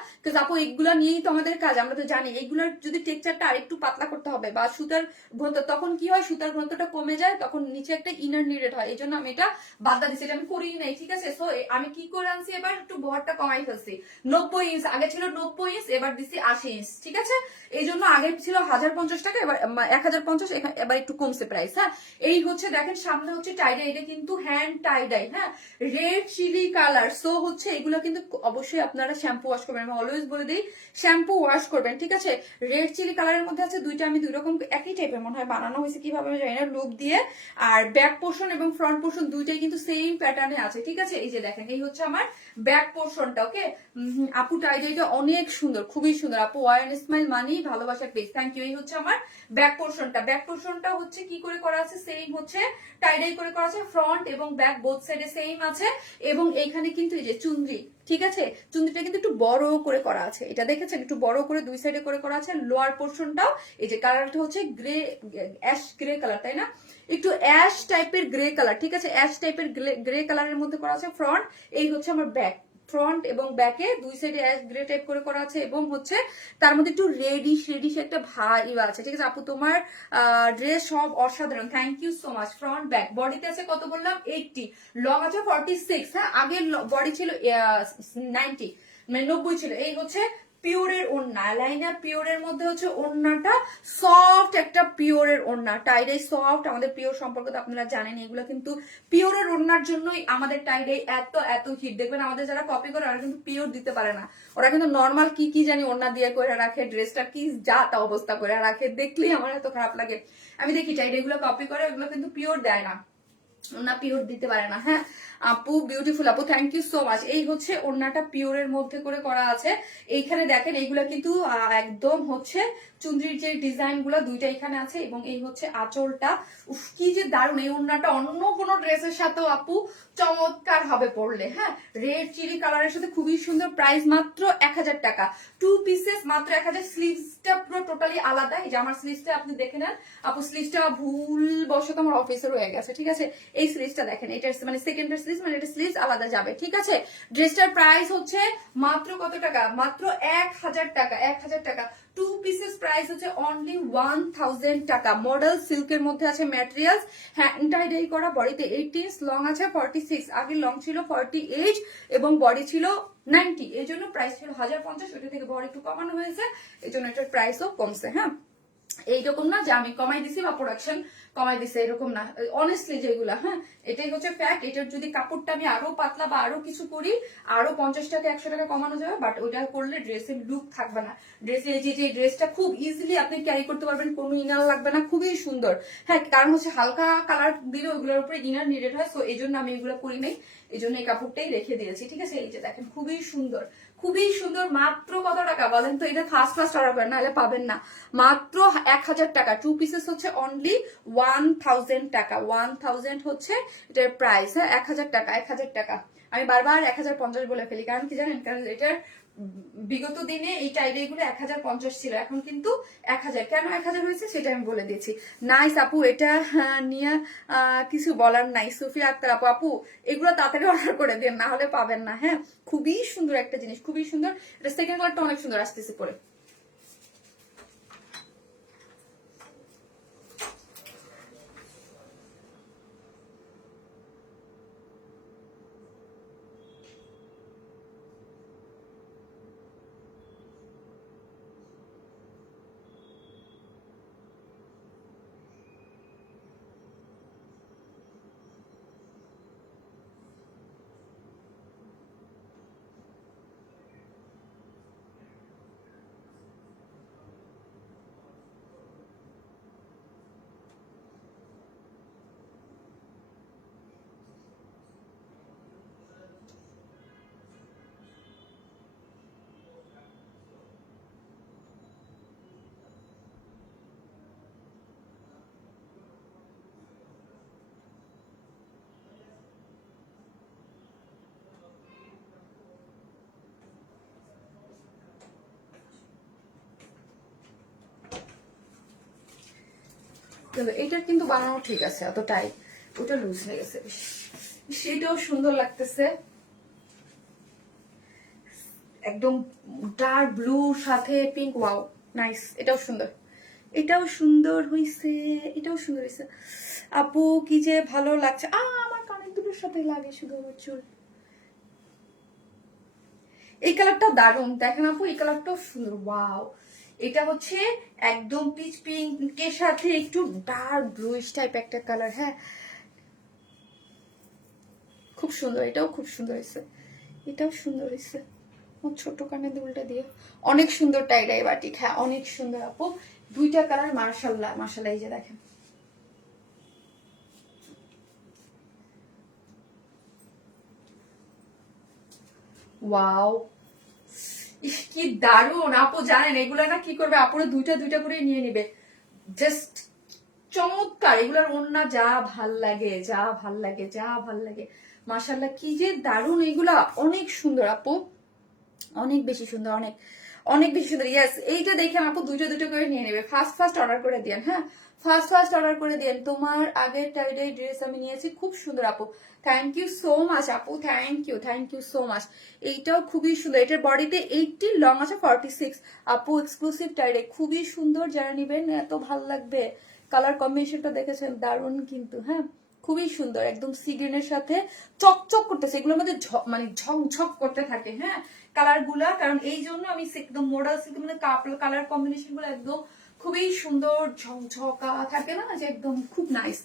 আপু এগুলা নিয়েই তো আমাদের কাজ, আমরা তো জানি এগুলার যদি টেক্সচারটা আরেকটু পাতলা করতে হবে, বা সুতার ঘনত্ব, তখন কি হয় সুতার ঘনত্বটা কমে যায়, তখন নিচে একটা ইনার নিডেড হয়, এই জন্য আমি এটা বাদ দিচ্ছি, এটা আমি করিই নাই, ঠিক আছে। সো আমি কি করে আনছি, এবার একটু বহরটা কমাই ফেলছি, 90 ইঞ্চ, আগে ছিল 90 ইঞ্চ, এবার দিচ্ছি 80 ইঞ্চ, ঠিক আছে। এই জন্য আগে ছিল 1050 টাকা, এবার 1050, এবার একটু কমছে প্রাইস, হ্যাঁ। এই হচ্ছে দেখেন সামনে হচ্ছে টাইডাই, এটা কিন্তু হ্যান্ড টাইডাই, হ্যাঁ রেড চিলি কালার। সো হচ্ছে এগুলো কিন্তু অবশ্যই আপনারা শ্যাম্পু ওয়াশ করবেন, আমি অলওয়েজ বলে দিই শ্যাম্পু ওয়াশ করবেন, ঠিক আছে। রেড চিলি কালারের মধ্যে আছে দুইটা, আমি 2 রকম একই টাইপের মনে হয় বানানো হয়েছে, কিভাবে আমি জানি না, লুপ দিয়ে, আর ব্যাক পোর্শন এবং ফ্রন্ট পোর্শন দুইটাই কিন্তু সেম প্যাটার্নে আছে, ঠিক আছে। এই যে দেখেন এই হচ্ছে আমার ব্যাক পোর্শনটা, ওকে আপু টাইডাইটা অনেক সুন্দর, খুবই সুন্দর আপু, ওয়ান স্মাইল মানি ভালোবাসার পেজ, থ্যাংক ইউ। এই হচ্ছে আমার ব্যাক পোর্শনটা, ব্যাক পোর্শনটা হচ্ছে কি করে করা আছে, সেম হচ্ছে টাইডাই করে করা আছে, ফ্রন্ট এবং ব্যাক বোথ সাইডে সেম আছে, এবং এইখানে কিন্তু এই যে চুনরি, ঠিক আছে চুনরিটা কিন্তু একটু বড় করে করা আছে, এটা দেখেছেন একটু বড় করে দুই সাইডে করে করা আছে। লোয়ার পোর্শনটাও এই যে কালারটা হচ্ছে গ্রে, অ্যাশ গ্রে কালার, তাই না, একটু অ্যাশ টাইপের গ্রে কালার, ঠিক আছে অ্যাশ টাইপের গ্রে কালারের মধ্যে করা আছে ফ্রন্ট। এই হচ্ছে আমার ব্যাক, ফ্রন্ট এবং ব্যাকে দুই সাইডে অ্যাশ গ্রে টাইপ করে করা আছে, এবং হচ্ছে তার মধ্যে একটু রেডিশ একটা ভাই আছে, ঠিক আছে আপু তোমার ড্রেস সব অসাধারণ, thank you so much. Front back, বডিতে আছে কত বললাম 80, লং আছে 46, হ্যাঁ আগের বডি ছিল 90 মানে 90 ছিল। এই হচ্ছে পিওরের ওড়না, লাইনার পিওরের মধ্যে হচ্ছে ওড়নাটা সফট একটা পিওরের ওড়না, টাইডাই সফট, আমাদের পিওর সম্পর্কে তো আপনারা জানেন, এগুলো কিন্তু পিওরের ওড়নার জন্যই আমাদের টাইডাই এত হিট। দেখবেন আমাদের যারা কপি করে ওরা কিন্তু পিওর দিতে পারে না, ওরা কিন্তু নর্মাল কি জানি ওড়না দিয়ে করে রাখে, ড্রেসটা কি যা তা অবস্থা করে রাখে, দেখলেই আমার এত খারাপ লাগে। আমি দেখি টাইডাই এগুলো কপি করে, এগুলো কিন্তু পিওর দেয় না, ওড়না পিওর দিতে পারে না, হ্যাঁ আপু বিউটিফুল আপু, থ্যাংক ইউ সো মাচ। এই হচ্ছে ওড়নাটা পিওরের মধ্যে করে করা আছে, এইখানে দেখেন এইগুলা কিন্তু একদম হচ্ছে চুনরির যে ডিজাইন গুলা দুইটা এখানে আছে এবং এই হচ্ছে আঁচলটা। উফ কি যে দারুণ, এই ওড়নাটা অন্য কোনো ড্রেসের সাথেও আপু চমৎকার হবে পরলে। হ্যাঁ, রেড চিলি কালারের সাথে খুবই সুন্দর। প্রাইস মাত্র 1000 টাকা, 2 পিসেস মাত্র 1000। স্লিভসটা পুরো টোটালি আলাদা। এই যে আমার স্লিভসটা আপনি দেখে নেন আপু, স্লিভসটা ভুল বশত আমার অফিসে রয়ে গেছে, ঠিক আছে। এই স্লিভসটা দেখেন, এটা মানে সেকেন্ডের স্লিভস, মানে এটা স্লিভস আলাদা যাবে, ঠিক আছে। ড্রেসটার প্রাইস হচ্ছে মাত্র কত টাকা? মাত্র 1000 টাকা, 1000 টাকা। 2 পিসেস প্রাইস হচ্ছে অনলি 1000 টাকা। মডেল সিল্কের মধ্যে আছে ম্যাটেরিয়ালস, হ্যান্ড টাই করা, বডিতে 18, লং আছে 46, আগে লং ছিল 48 এবং বডি ছিল 90। এই জন্য প্রাইস ছিল 1050, ওটা থেকে বড় একটু কমানো হয়েছে, এই জন্য এটার প্রাইসও কমছে। হ্যাঁ, এইরকম না যে আমি কমাই দিছি বা প্রোডাকশন কমাই দিছে, এরকম না, অনেস্টলি যেগুলা। হ্যাঁ, এটাই হচ্ছে ফ্যাক্ট। এটার যদি কাপড়টা আমি আরো পাতলা বা আরো কিছু করি, আরো 50 টাকা 100 টাকা কমানো যাবে, বাট ওইটা করলে ড্রেসের লুক থাকবে না। ড্রেসের যে ড্রেসটা খুব ইজিলি আপনি ক্যারি করতে পারবেন, কোনো ইনার লাগবে না, খুবই সুন্দর। হ্যাঁ, কারণ হচ্ছে হালকা কালার দিলে ওইগুলোর উপরে ইনার নিডেড হয়, সো এই জন্য আমি এগুলো করি নাই, এই জন্য এই কাপড়টাই রেখে দিয়েছি, ঠিক আছে। এই যে দেখেন খুবই সুন্দর, খুবই সুন্দর। মাত্র কত টাকা বলেন তো? এটা ফার্স্ট অর্ডার করেন, নাহলে পাবেন না। মাত্র 1000 টাকা। 2 পিসেস হচ্ছে অনলি 1000 টাকা। 1000 হচ্ছে এটার প্রাইস। হ্যাঁ, 1000 টাকা, 1000 টাকা। আমি বারবার 1050 বলে ফেলি, কারণ কি জানেন? কারণ এটার বিগত দিনে এই টাইডাই গুলো 1050 ছিল, এখন কিন্তু 1000। কেন 1000 হয়েছে সেটা আমি বলে দিয়েছি। নাইস আপু, এটা নিয়ে কিছু বলার নাই। সুফিয়া আক্তার আপু, আপু এগুলো তাড়াতাড়ি অর্ডার করে দেন, না হলে পাবেন না। হ্যাঁ, খুবই সুন্দর একটা জিনিস, খুবই সুন্দর। এটা সেকেন্ড কালারটা অনেক সুন্দর আসতেছে পরে। এটার কিন্তু বানানো ঠিক আছে, এত টাইট, ওটা লুজ হয়ে গেছে। সেটাও সুন্দর লাগতেছে, একদম ডার্ক ব্লু সাথে পিঙ্ক। Wow, nice. এটাও সুন্দর, এটাও সুন্দর হইছে, এটাও সুন্দর হইছে। আপু কি যে ভালো লাগছে। আমার কানের দুটোর সাথে লাগে শুধু আমার চুল। এই কালারটা দারুণ, দেখেন আপু, এই কালারটাও সুন্দর। ওয়াও, এটা হচ্ছে একদম পিচ পিঙ্কের সাথে একটু ডার্ক ব্লুইশ টাইপ একটা কালার। হ্যাঁ, খুব সুন্দর, এটাও খুব সুন্দর হয়েছে, এটাও সুন্দর হয়েছে। ছোট কানের দুলটা দিয়ে অনেক সুন্দর টাইডাই বাটিক। হ্যাঁ, অনেক সুন্দর আপু, দুইটা কালার। মার্শাল্লাহ, মার্শাল্লাহ। এই যে দেখেন, ওয়াও, ইস কি দারুণ আপু। জানেন এগুলা না কি করবে, আপুরে দুইটা দুইটা করে নিয়ে নিবে, জাস্ট চমৎকার। এগুলার ওন্না যা ভাল লাগে, যা ভাল লাগে, যা ভাল লাগে। মাশাআল্লাহ, কি যে দারুণ এগুলা, অনেক সুন্দর আপু, অনেক বেশি সুন্দর, অনেক অনেক বেশি সুন্দর। ইয়েস, এইটা দেখে আপু দুইটা দুটো করে নিয়ে নেবে। ফার্স্ট অর্ডার করে দিয়েন। হ্যাঁ, ফার্স্ট অর্ডার করে দিয়েন। তোমার আগের টাইডাই ড্রেস আমি নিয়েছি, খুব সুন্দর আপু। থ্যাংক ইউ সো মাচ আপু, থ্যাংক ইউ সো মাচ। এইটাও খুবই সুন্দর। এটার বডিতে 80, লং আছে 46। আপু এক্সক্লুসিভ টাইডাই, খুবই সুন্দর। যারা নিবেন এত ভালো লাগবে। কালার কম্বিনেশনটা দেখেছেন, দারুণ কিন্তু। হ্যাঁ, খুবই সুন্দর, একদম সি গ্রিনের সাথে চকচক করতেছে। এগুলোর মধ্যে মানে ঝকঝক করতে থাকে। হ্যাঁ, কালার গুলা, কারণ এই জন্য আমি একদম মোডাল সিল্ক মানে কালার কম্বিনেশন গুলো একদম খুবই সুন্দর, ঝকঝকা থাকে না, যে একদম খুব নাইস।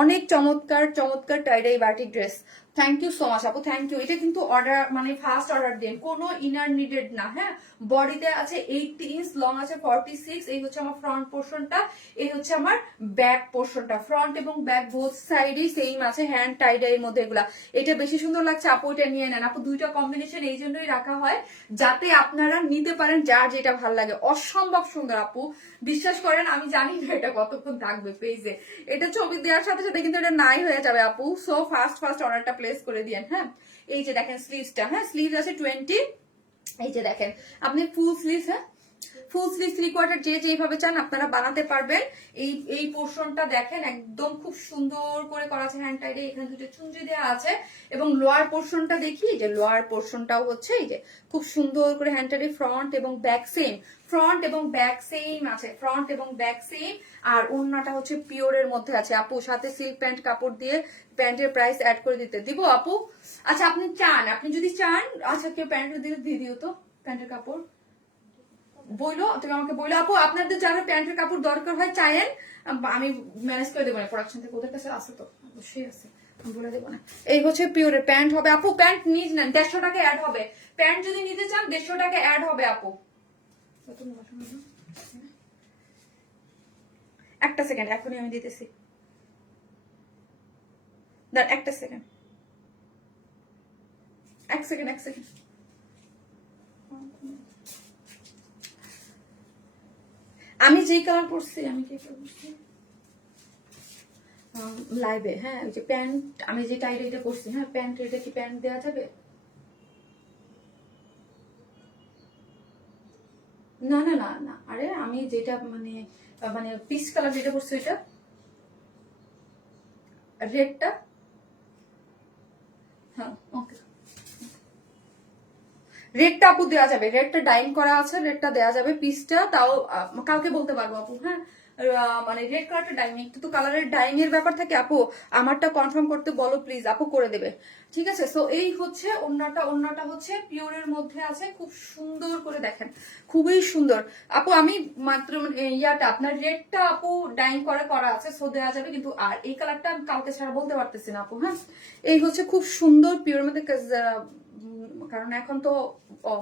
অনেক চমৎকার চমৎকার tie dye batik dress, thank you so much আপু, থ্যাংক ইউ। এটা কিন্তু অর্ডার মানে ফার্স্ট অর্ডার দেন, কোনো ইনার নিডেড না। হ্যাঁ, বডিতে আছে 80 ইঞ্চ, লং আছে 46। এই হচ্ছে আমার ফ্রন্ট পোর্শনটা, এই হচ্ছে আমার ব্যাক পোর্শনটা। ফ্রন্ট এবং ব্যাক বোথ সাইডই সেম আছে, হ্যান্ড টাই ডাই মধ্যে এগুলা। এটা বেশি সুন্দর লাগছে আপু, এটা নিয়ে নেন আপু। দুইটা কম্বিনেশন এই জন্যই রাখা হয় যাতে আপনারা নিতে পারেন যার যেটা ভালো লাগে। অসম্ভব সুন্দর আপু, বিশ্বাস করেন আমি জানি না এটা কতক্ষণ থাকবে পেজে। এটা ছবি দেওয়ার সাথে সাথে কিন্তু এটা নাই হয়ে যাবে আপু। সো ফার্স্ট অর্ডারটা প্লেস করে দিয়েন। হ্যাঁ, এই যে দেখেন স্লিভসটা, হ্যাঁ স্লিভ আছে 20। এই যে দেখেন আপনি ফুল স্লিভ, হ্যাঁ ফুল স্লিভ 3/4 যে যেভাবে চান আপনারা বানাতে পারবেন। এই পোর্শনটা দেখেন একদম খুব সুন্দর করে করা আছে হ্যান্ড টাইডে, এখানে দুটো চুনরি দেওয়া আছে। এবং লোয়ার পোর্শনটা দেখি, যে লোয়ার পোর্শনটাও হচ্ছে এই যে খুব সুন্দর করে হ্যান্ড টাইডে, ফ্রন্ট এবং ব্যাক সেম, ফ্রন্ট এবং ব্যাক সেম আছে, ফ্রন্ট এবং ব্যাক সেম। আর ওড়নাটা হচ্ছে পিওরের মধ্যে আছে আপু, সাথে সিল্ক প্যান্ট কাপড় দিয়ে প্যান্টের প্রাইস অ্যাড করে দিব আপু। আচ্ছা আপনি চান, আপনি যদি চান, আচ্ছা কেউ প্যান্টের দিয়ে দিও তো প্যান্টের কাপড় বইলো, তুমি আমাকে বইলো আপু আপনাদের যারা প্যান্টের কাপড় দরকার হয় চাইেন, আমি ম্যানেজ করে দেবো না প্রোডাকশন থেকে, ওদের কাছে আছে তো অবশ্যই আছে, বলে দেবো না। এই হচ্ছে পিওরের প্যান্ট হবে আপু, প্যান্ট নিজ নেন 150 টাকা অ্যাড হবে। প্যান্ট যদি নিতে চান 150 টাকা অ্যাড হবে আপু। একটা সেকেন্ড, এখনই আমি দিতেছি, একটা সেকেন্ড, এক সেকেন্ড। আমি যেই কালার পরছি, আমি কি কালার পরছি লাইভে, হ্যাঁ ওই যে প্যান্ট, আমি যে টাইট এটা পরছি, হ্যাঁ প্যান্ট, এটা কি প্যান্ট দেওয়া যাবে? না না না না, আরে আমি যেটা মানে মানে পিচ কালার যেটা পরছি ওইটা, রেডটা, হ্যাঁ ওকে। রেডটা আপু দেওয়া যাবে, রেডটা ডাইং করা আছে, রেডটা দেওয়া যাবে। পিসটা তাও কালকে বলতে পারবো আপু। হ্যাঁ মানে রেড কালারটা ডাইং, একটু তো কালারের ডাইং এর ব্যাপার থাকে আপু, আমারটা কনফার্ম করতে বলো প্লিজ আপু, করে দেবে। ঠিক আছে, সো এই হচ্ছে ওড়নাটা হচ্ছে পিওরের মধ্যে আছে, খুব সুন্দর করে দেখেন, খুবই সুন্দর আপু। আমি মাত্র ইয়াটা আপনার রেডটা আপু ডাইং করা আছে, সো দেওয়া যাবে কিন্তু। আর এই কালারটা আমি কালকে ছাড়া বলতে পারতেছি না আপু। হ্যাঁ এই হচ্ছে খুব সুন্দর পিওর মধ্যে, কারণ এখন তো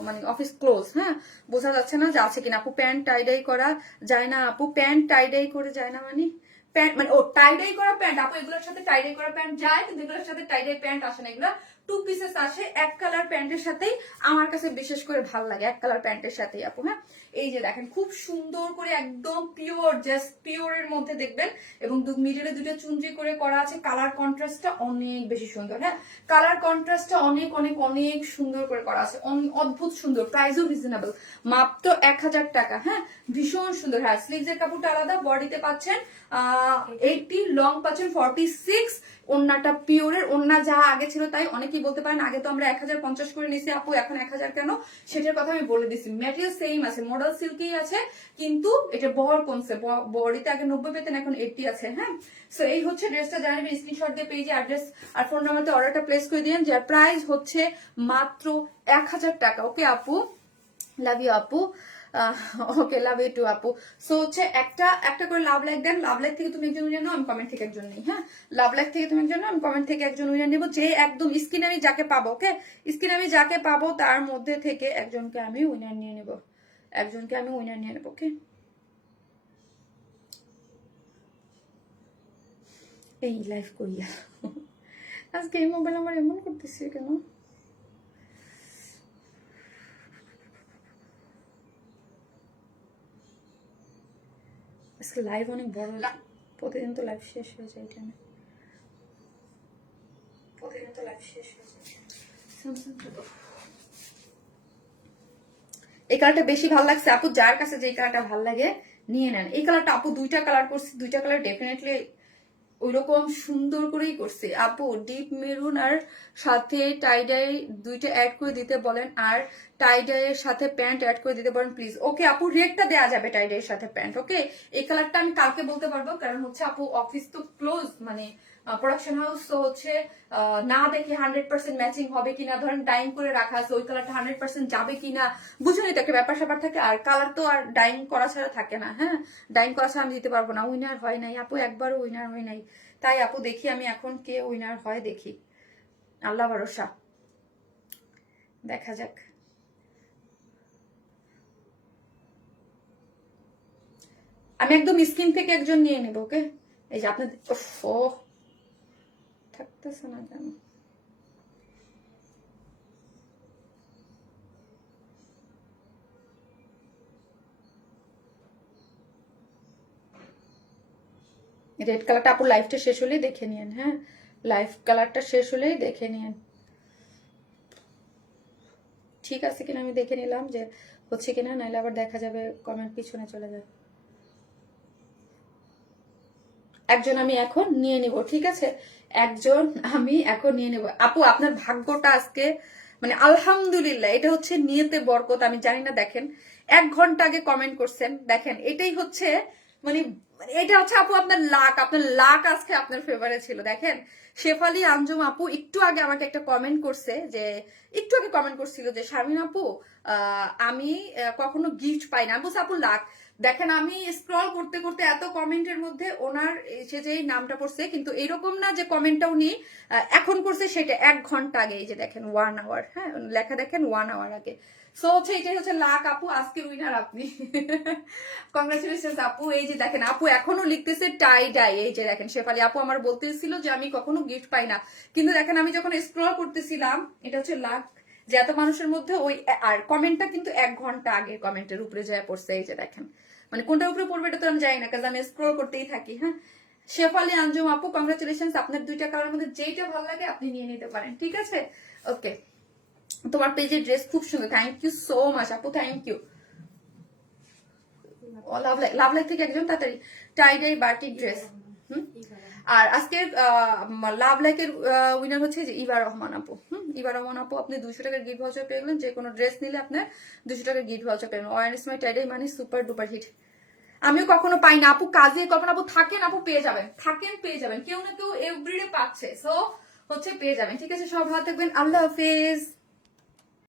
মানে অফিস ক্লোজ, হ্যাঁ বোঝা যাচ্ছে না যে আছে কিনা আপু। প্যান্ট টাইডাই করা যায় না আপু, প্যান্ট টাইডাই করে যায় না মানে প্যান্ট মানে ও টাইডাই করা প্যান্ট আপু, এগুলোর সাথে টাইডাই করা প্যান্ট যায়, কিন্তু এগুলোর সাথে টাইডাই প্যান্ট আসে না। এগুলো 2 পিসেস আসে এক কালার প্যান্টের সাথেই, আমার কাছে বিশেষ করে ভালো লাগে এক কালার প্যান্টের সাথেই আপু। হ্যাঁ এই যে দেখেন খুব সুন্দর করে একদম পিওর, জাস্ট পিওরের মধ্যে দেখবেন, এবং মিডলে দুটো চুনরি করে করা আছে। কালার কন্ট্রাস্টটা অনেক বেশি সুন্দর, হ্যাঁ কালার কন্ট্রাস্টটা অনেক অনেক অনেক সুন্দর করে করা আছে, অদ্ভুত সুন্দর। প্রাইসও রিজনেবল, মাত্র 1000 টাকা। হ্যাঁ ভীষণ সুন্দর। হ্যাঁ স্লিভসের কাপড়টা আলাদা, বডিতে পাচ্ছেন 80, লং পাচ্ছেন 46। ওন্নাটা পিওরের, ওন্না যা আগে ছিল তাই। অনেকেই বলতে পারেন আগে তো আমরা 1050 করে নিছি আপু, এখন 1000 কেন? সেটার কথা আমি বলে দিচ্ছি। ম্যাটেরিয়াল সেম আছে, মডেল সিল্কেই আছে, কিন্তু এটা বহর কমছে। বডিতে আগে 90 পেতেন, এখন 80 আছে। হ্যাঁ সো এই হচ্ছে ড্রেসটা, জানাবেন স্ক্রিনশট দিয়ে পেজে অ্যাড্রেস আর ফোন নাম্বারতে অর্ডারটা প্লেস করে দিন, যার প্রাইস হচ্ছে মাত্র 1000 টাকা। ওকে আপু, লাভ ইউ আপু, ওকে লাভ ইউ টু আপু। সো হচ্ছে একটা করে লাভ লাইক দেন। লাভ লাইক থেকে তুমি একজন উইনার নাও, আমি কমেন্ট থেকে একজন নেই। হ্যাঁ লাভ লাইক থেকে তুমি একজন নাও, আমি কমেন্ট থেকে একজন উইনার নেবো। যে একদম স্ক্রিনে আমি যাকে পাবো, ওকে স্ক্রিনে আমি যাকে পাবো তার মধ্যে থেকে একজনকে আমি উইনার নিয়ে নেবো, ওকে। এই লাইভ করিয়া আজকে এই মোবাইল আমার এমন করতেছে কেন? আজকে লাইভ অনেক বড়, প্রতিদিন তো লাইভ শেষ হয়ে যায় এখানে, এই কালারটা বেশি ভালো লাগছে আপু, যার কাছে যে কালারটা ভালো লাগে নিয়ে নেন। এই কালারটা আপু দুইটা কালার করছি, দুইটা কালার ডেফিনেটলি ওইরকম সুন্দর করেই করছে আপু। ডিপ মেরুন আর সাথে টাইডাই দুইটা অ্যাড করে দিতে বলেন, আর টাইডাইয়ের সাথে প্যান্ট অ্যাড করে দিতে বলেন প্লিজ। ওকে আপু রেটটা দেওয়া যাবে টাইডাইয়ের সাথে প্যান্ট। ওকে এই কালারটা আমি কালকে বলতে পারবো, কারণ হচ্ছে আপু অফিস তো ক্লোজ, মানে প্রোডাকশন হাউস, তো হচ্ছে না দেখে 100% ম্যাচিং হবে কিনা, ধরেন ডাইং করে রাখা আছে, ওই কালারটা 100% যাবে কিনা, বুঝুনি তো একটা ব্যাপার স্যাপার থাকে। আর কালার তো আর ডাইং করা ছাড়া থাকে না। হ্যাঁ ডাইং করা ছাড়া আমি দিতে পারবো না। উইনার হয় নাই আপু, একবারও উইনার হয় নাই। তাই আপু দেখি আমি এখন কে উইনার হয় দেখি। আল্লাহ ভরসা, দেখা যাক। আমি একদম স্কিন থেকে একজন নিয়ে নেব, ওকে? এই যে আপনাদের ও থাকতেছে না কেন? রেড কালারটা আপু লাইফটা শেষ হলেই দেখে নিন, হ্যাঁ লাইফ কালারটা শেষ হলেই দেখে নিন। ঠিক আছে কিনা আমি দেখে নিলাম যে হচ্ছে কিনা, নাহলে আবার দেখা যাবে কমেন্ট পিছনে চলে যাবে। একজন আমি এখন নিয়ে নিব, ঠিক আছে? একজন আমি এখন নিয়ে নেব। আপু আপনার ভাগ্যটা আজকে মানে আলহামদুলিল্লাহ, এটা হচ্ছে নিয়তে বরকত। আমি জানি না, দেখেন 1 ঘন্টা আগে কমেন্ট করছেন, দেখেন এটাই হচ্ছে মানে এটা হচ্ছে আপু আপনার লাক আজকে আপনার ফেভারে ছিল। দেখেন শেফালি আঞ্জুম আপু একটু আগে আমাকে একটা কমেন্ট করছে, যে একটু আগে কমেন্ট করছিল যে শারমিন আপু আমি কখনো গিফট পাই না। আমি বলছি আপু লাক। দেখেন আমি স্ক্রল করতে করতে এত কমেন্টের মধ্যে ওনার সে যে নামটা পড়ছে, কিন্তু এরকম না যে কমেন্টটা উনি এখন করছে, সেটা 1 ঘন্টা আগে। এই যে দেখেন 1 আওয়ার, হ্যাঁ লেখা দেখেন 1 আওয়ার আগে। সো হচ্ছে এটাই হচ্ছে লাক আপু, আজকে উইনার আপনি। কংগ্রাচুলেশন আপু। এই যে দেখেন আপু এখনো লিখতেছে টাই ডাই। এই যে দেখেন শেফালি আপু আমার বলতেছিল যে আমি কখনো গিফট পাই না, কিন্তু দেখেন আমি যখন স্ক্রল করতেছিলাম, এটা হচ্ছে লাক যে এত মানুষের মধ্যে ওই, আর কমেন্টটা কিন্তু 1 ঘন্টা আগে কমেন্টের উপরে যায় পড়ছে। এই যে দেখেন মানে কোনটার উপরে পড়বে এটা তো আমি জানি না, কারণ আমি স্ক্রল করতেই থাকি। হ্যাঁ শেফালি আঞ্জুম আপু কংগ্রাচুলেশন, আপনার 2টা কালারের মধ্যে যেইটা ভালো লাগে আপনি নিয়ে নিতে পারেন, ঠিক আছে? ওকে, তোমার পেজের ড্রেস খুব সুন্দর, থ্যাংক ইউ সো মাচ আপু, থ্যাংক ইউ। লাভ লাইফ থেকে একজন তাড়াতাড়ি টাই ডাই বাটিক ড্রেস। আর আজকের লাভ লাইকের উইনার হচ্ছে যে ইভা রহমান আপু। ইভা রহমান আপু আপনি 200 টাকার গিফট ভাউচার পেয়ে গেলেন। যে কোনো ড্রেস নিলে আপনার 200 টাকার গিফট ভাউচার পেয়ে গেলেন। অরেঞ্জ মাই টাই ডাই মানে সুপার ডুপার হিট। আমিও কখনো পাই না আপু, কাজে কখনো আপু থাকেন, আপু পেয়ে যাবেন, থাকেন পেয়ে যাবেন, কেউ না কেউ এভরিডে পাচ্ছে, সো হচ্ছে পেয়ে যাবেন, ঠিক আছে? সব ভালো থাকবেন, আল্লাহ হাফেজ।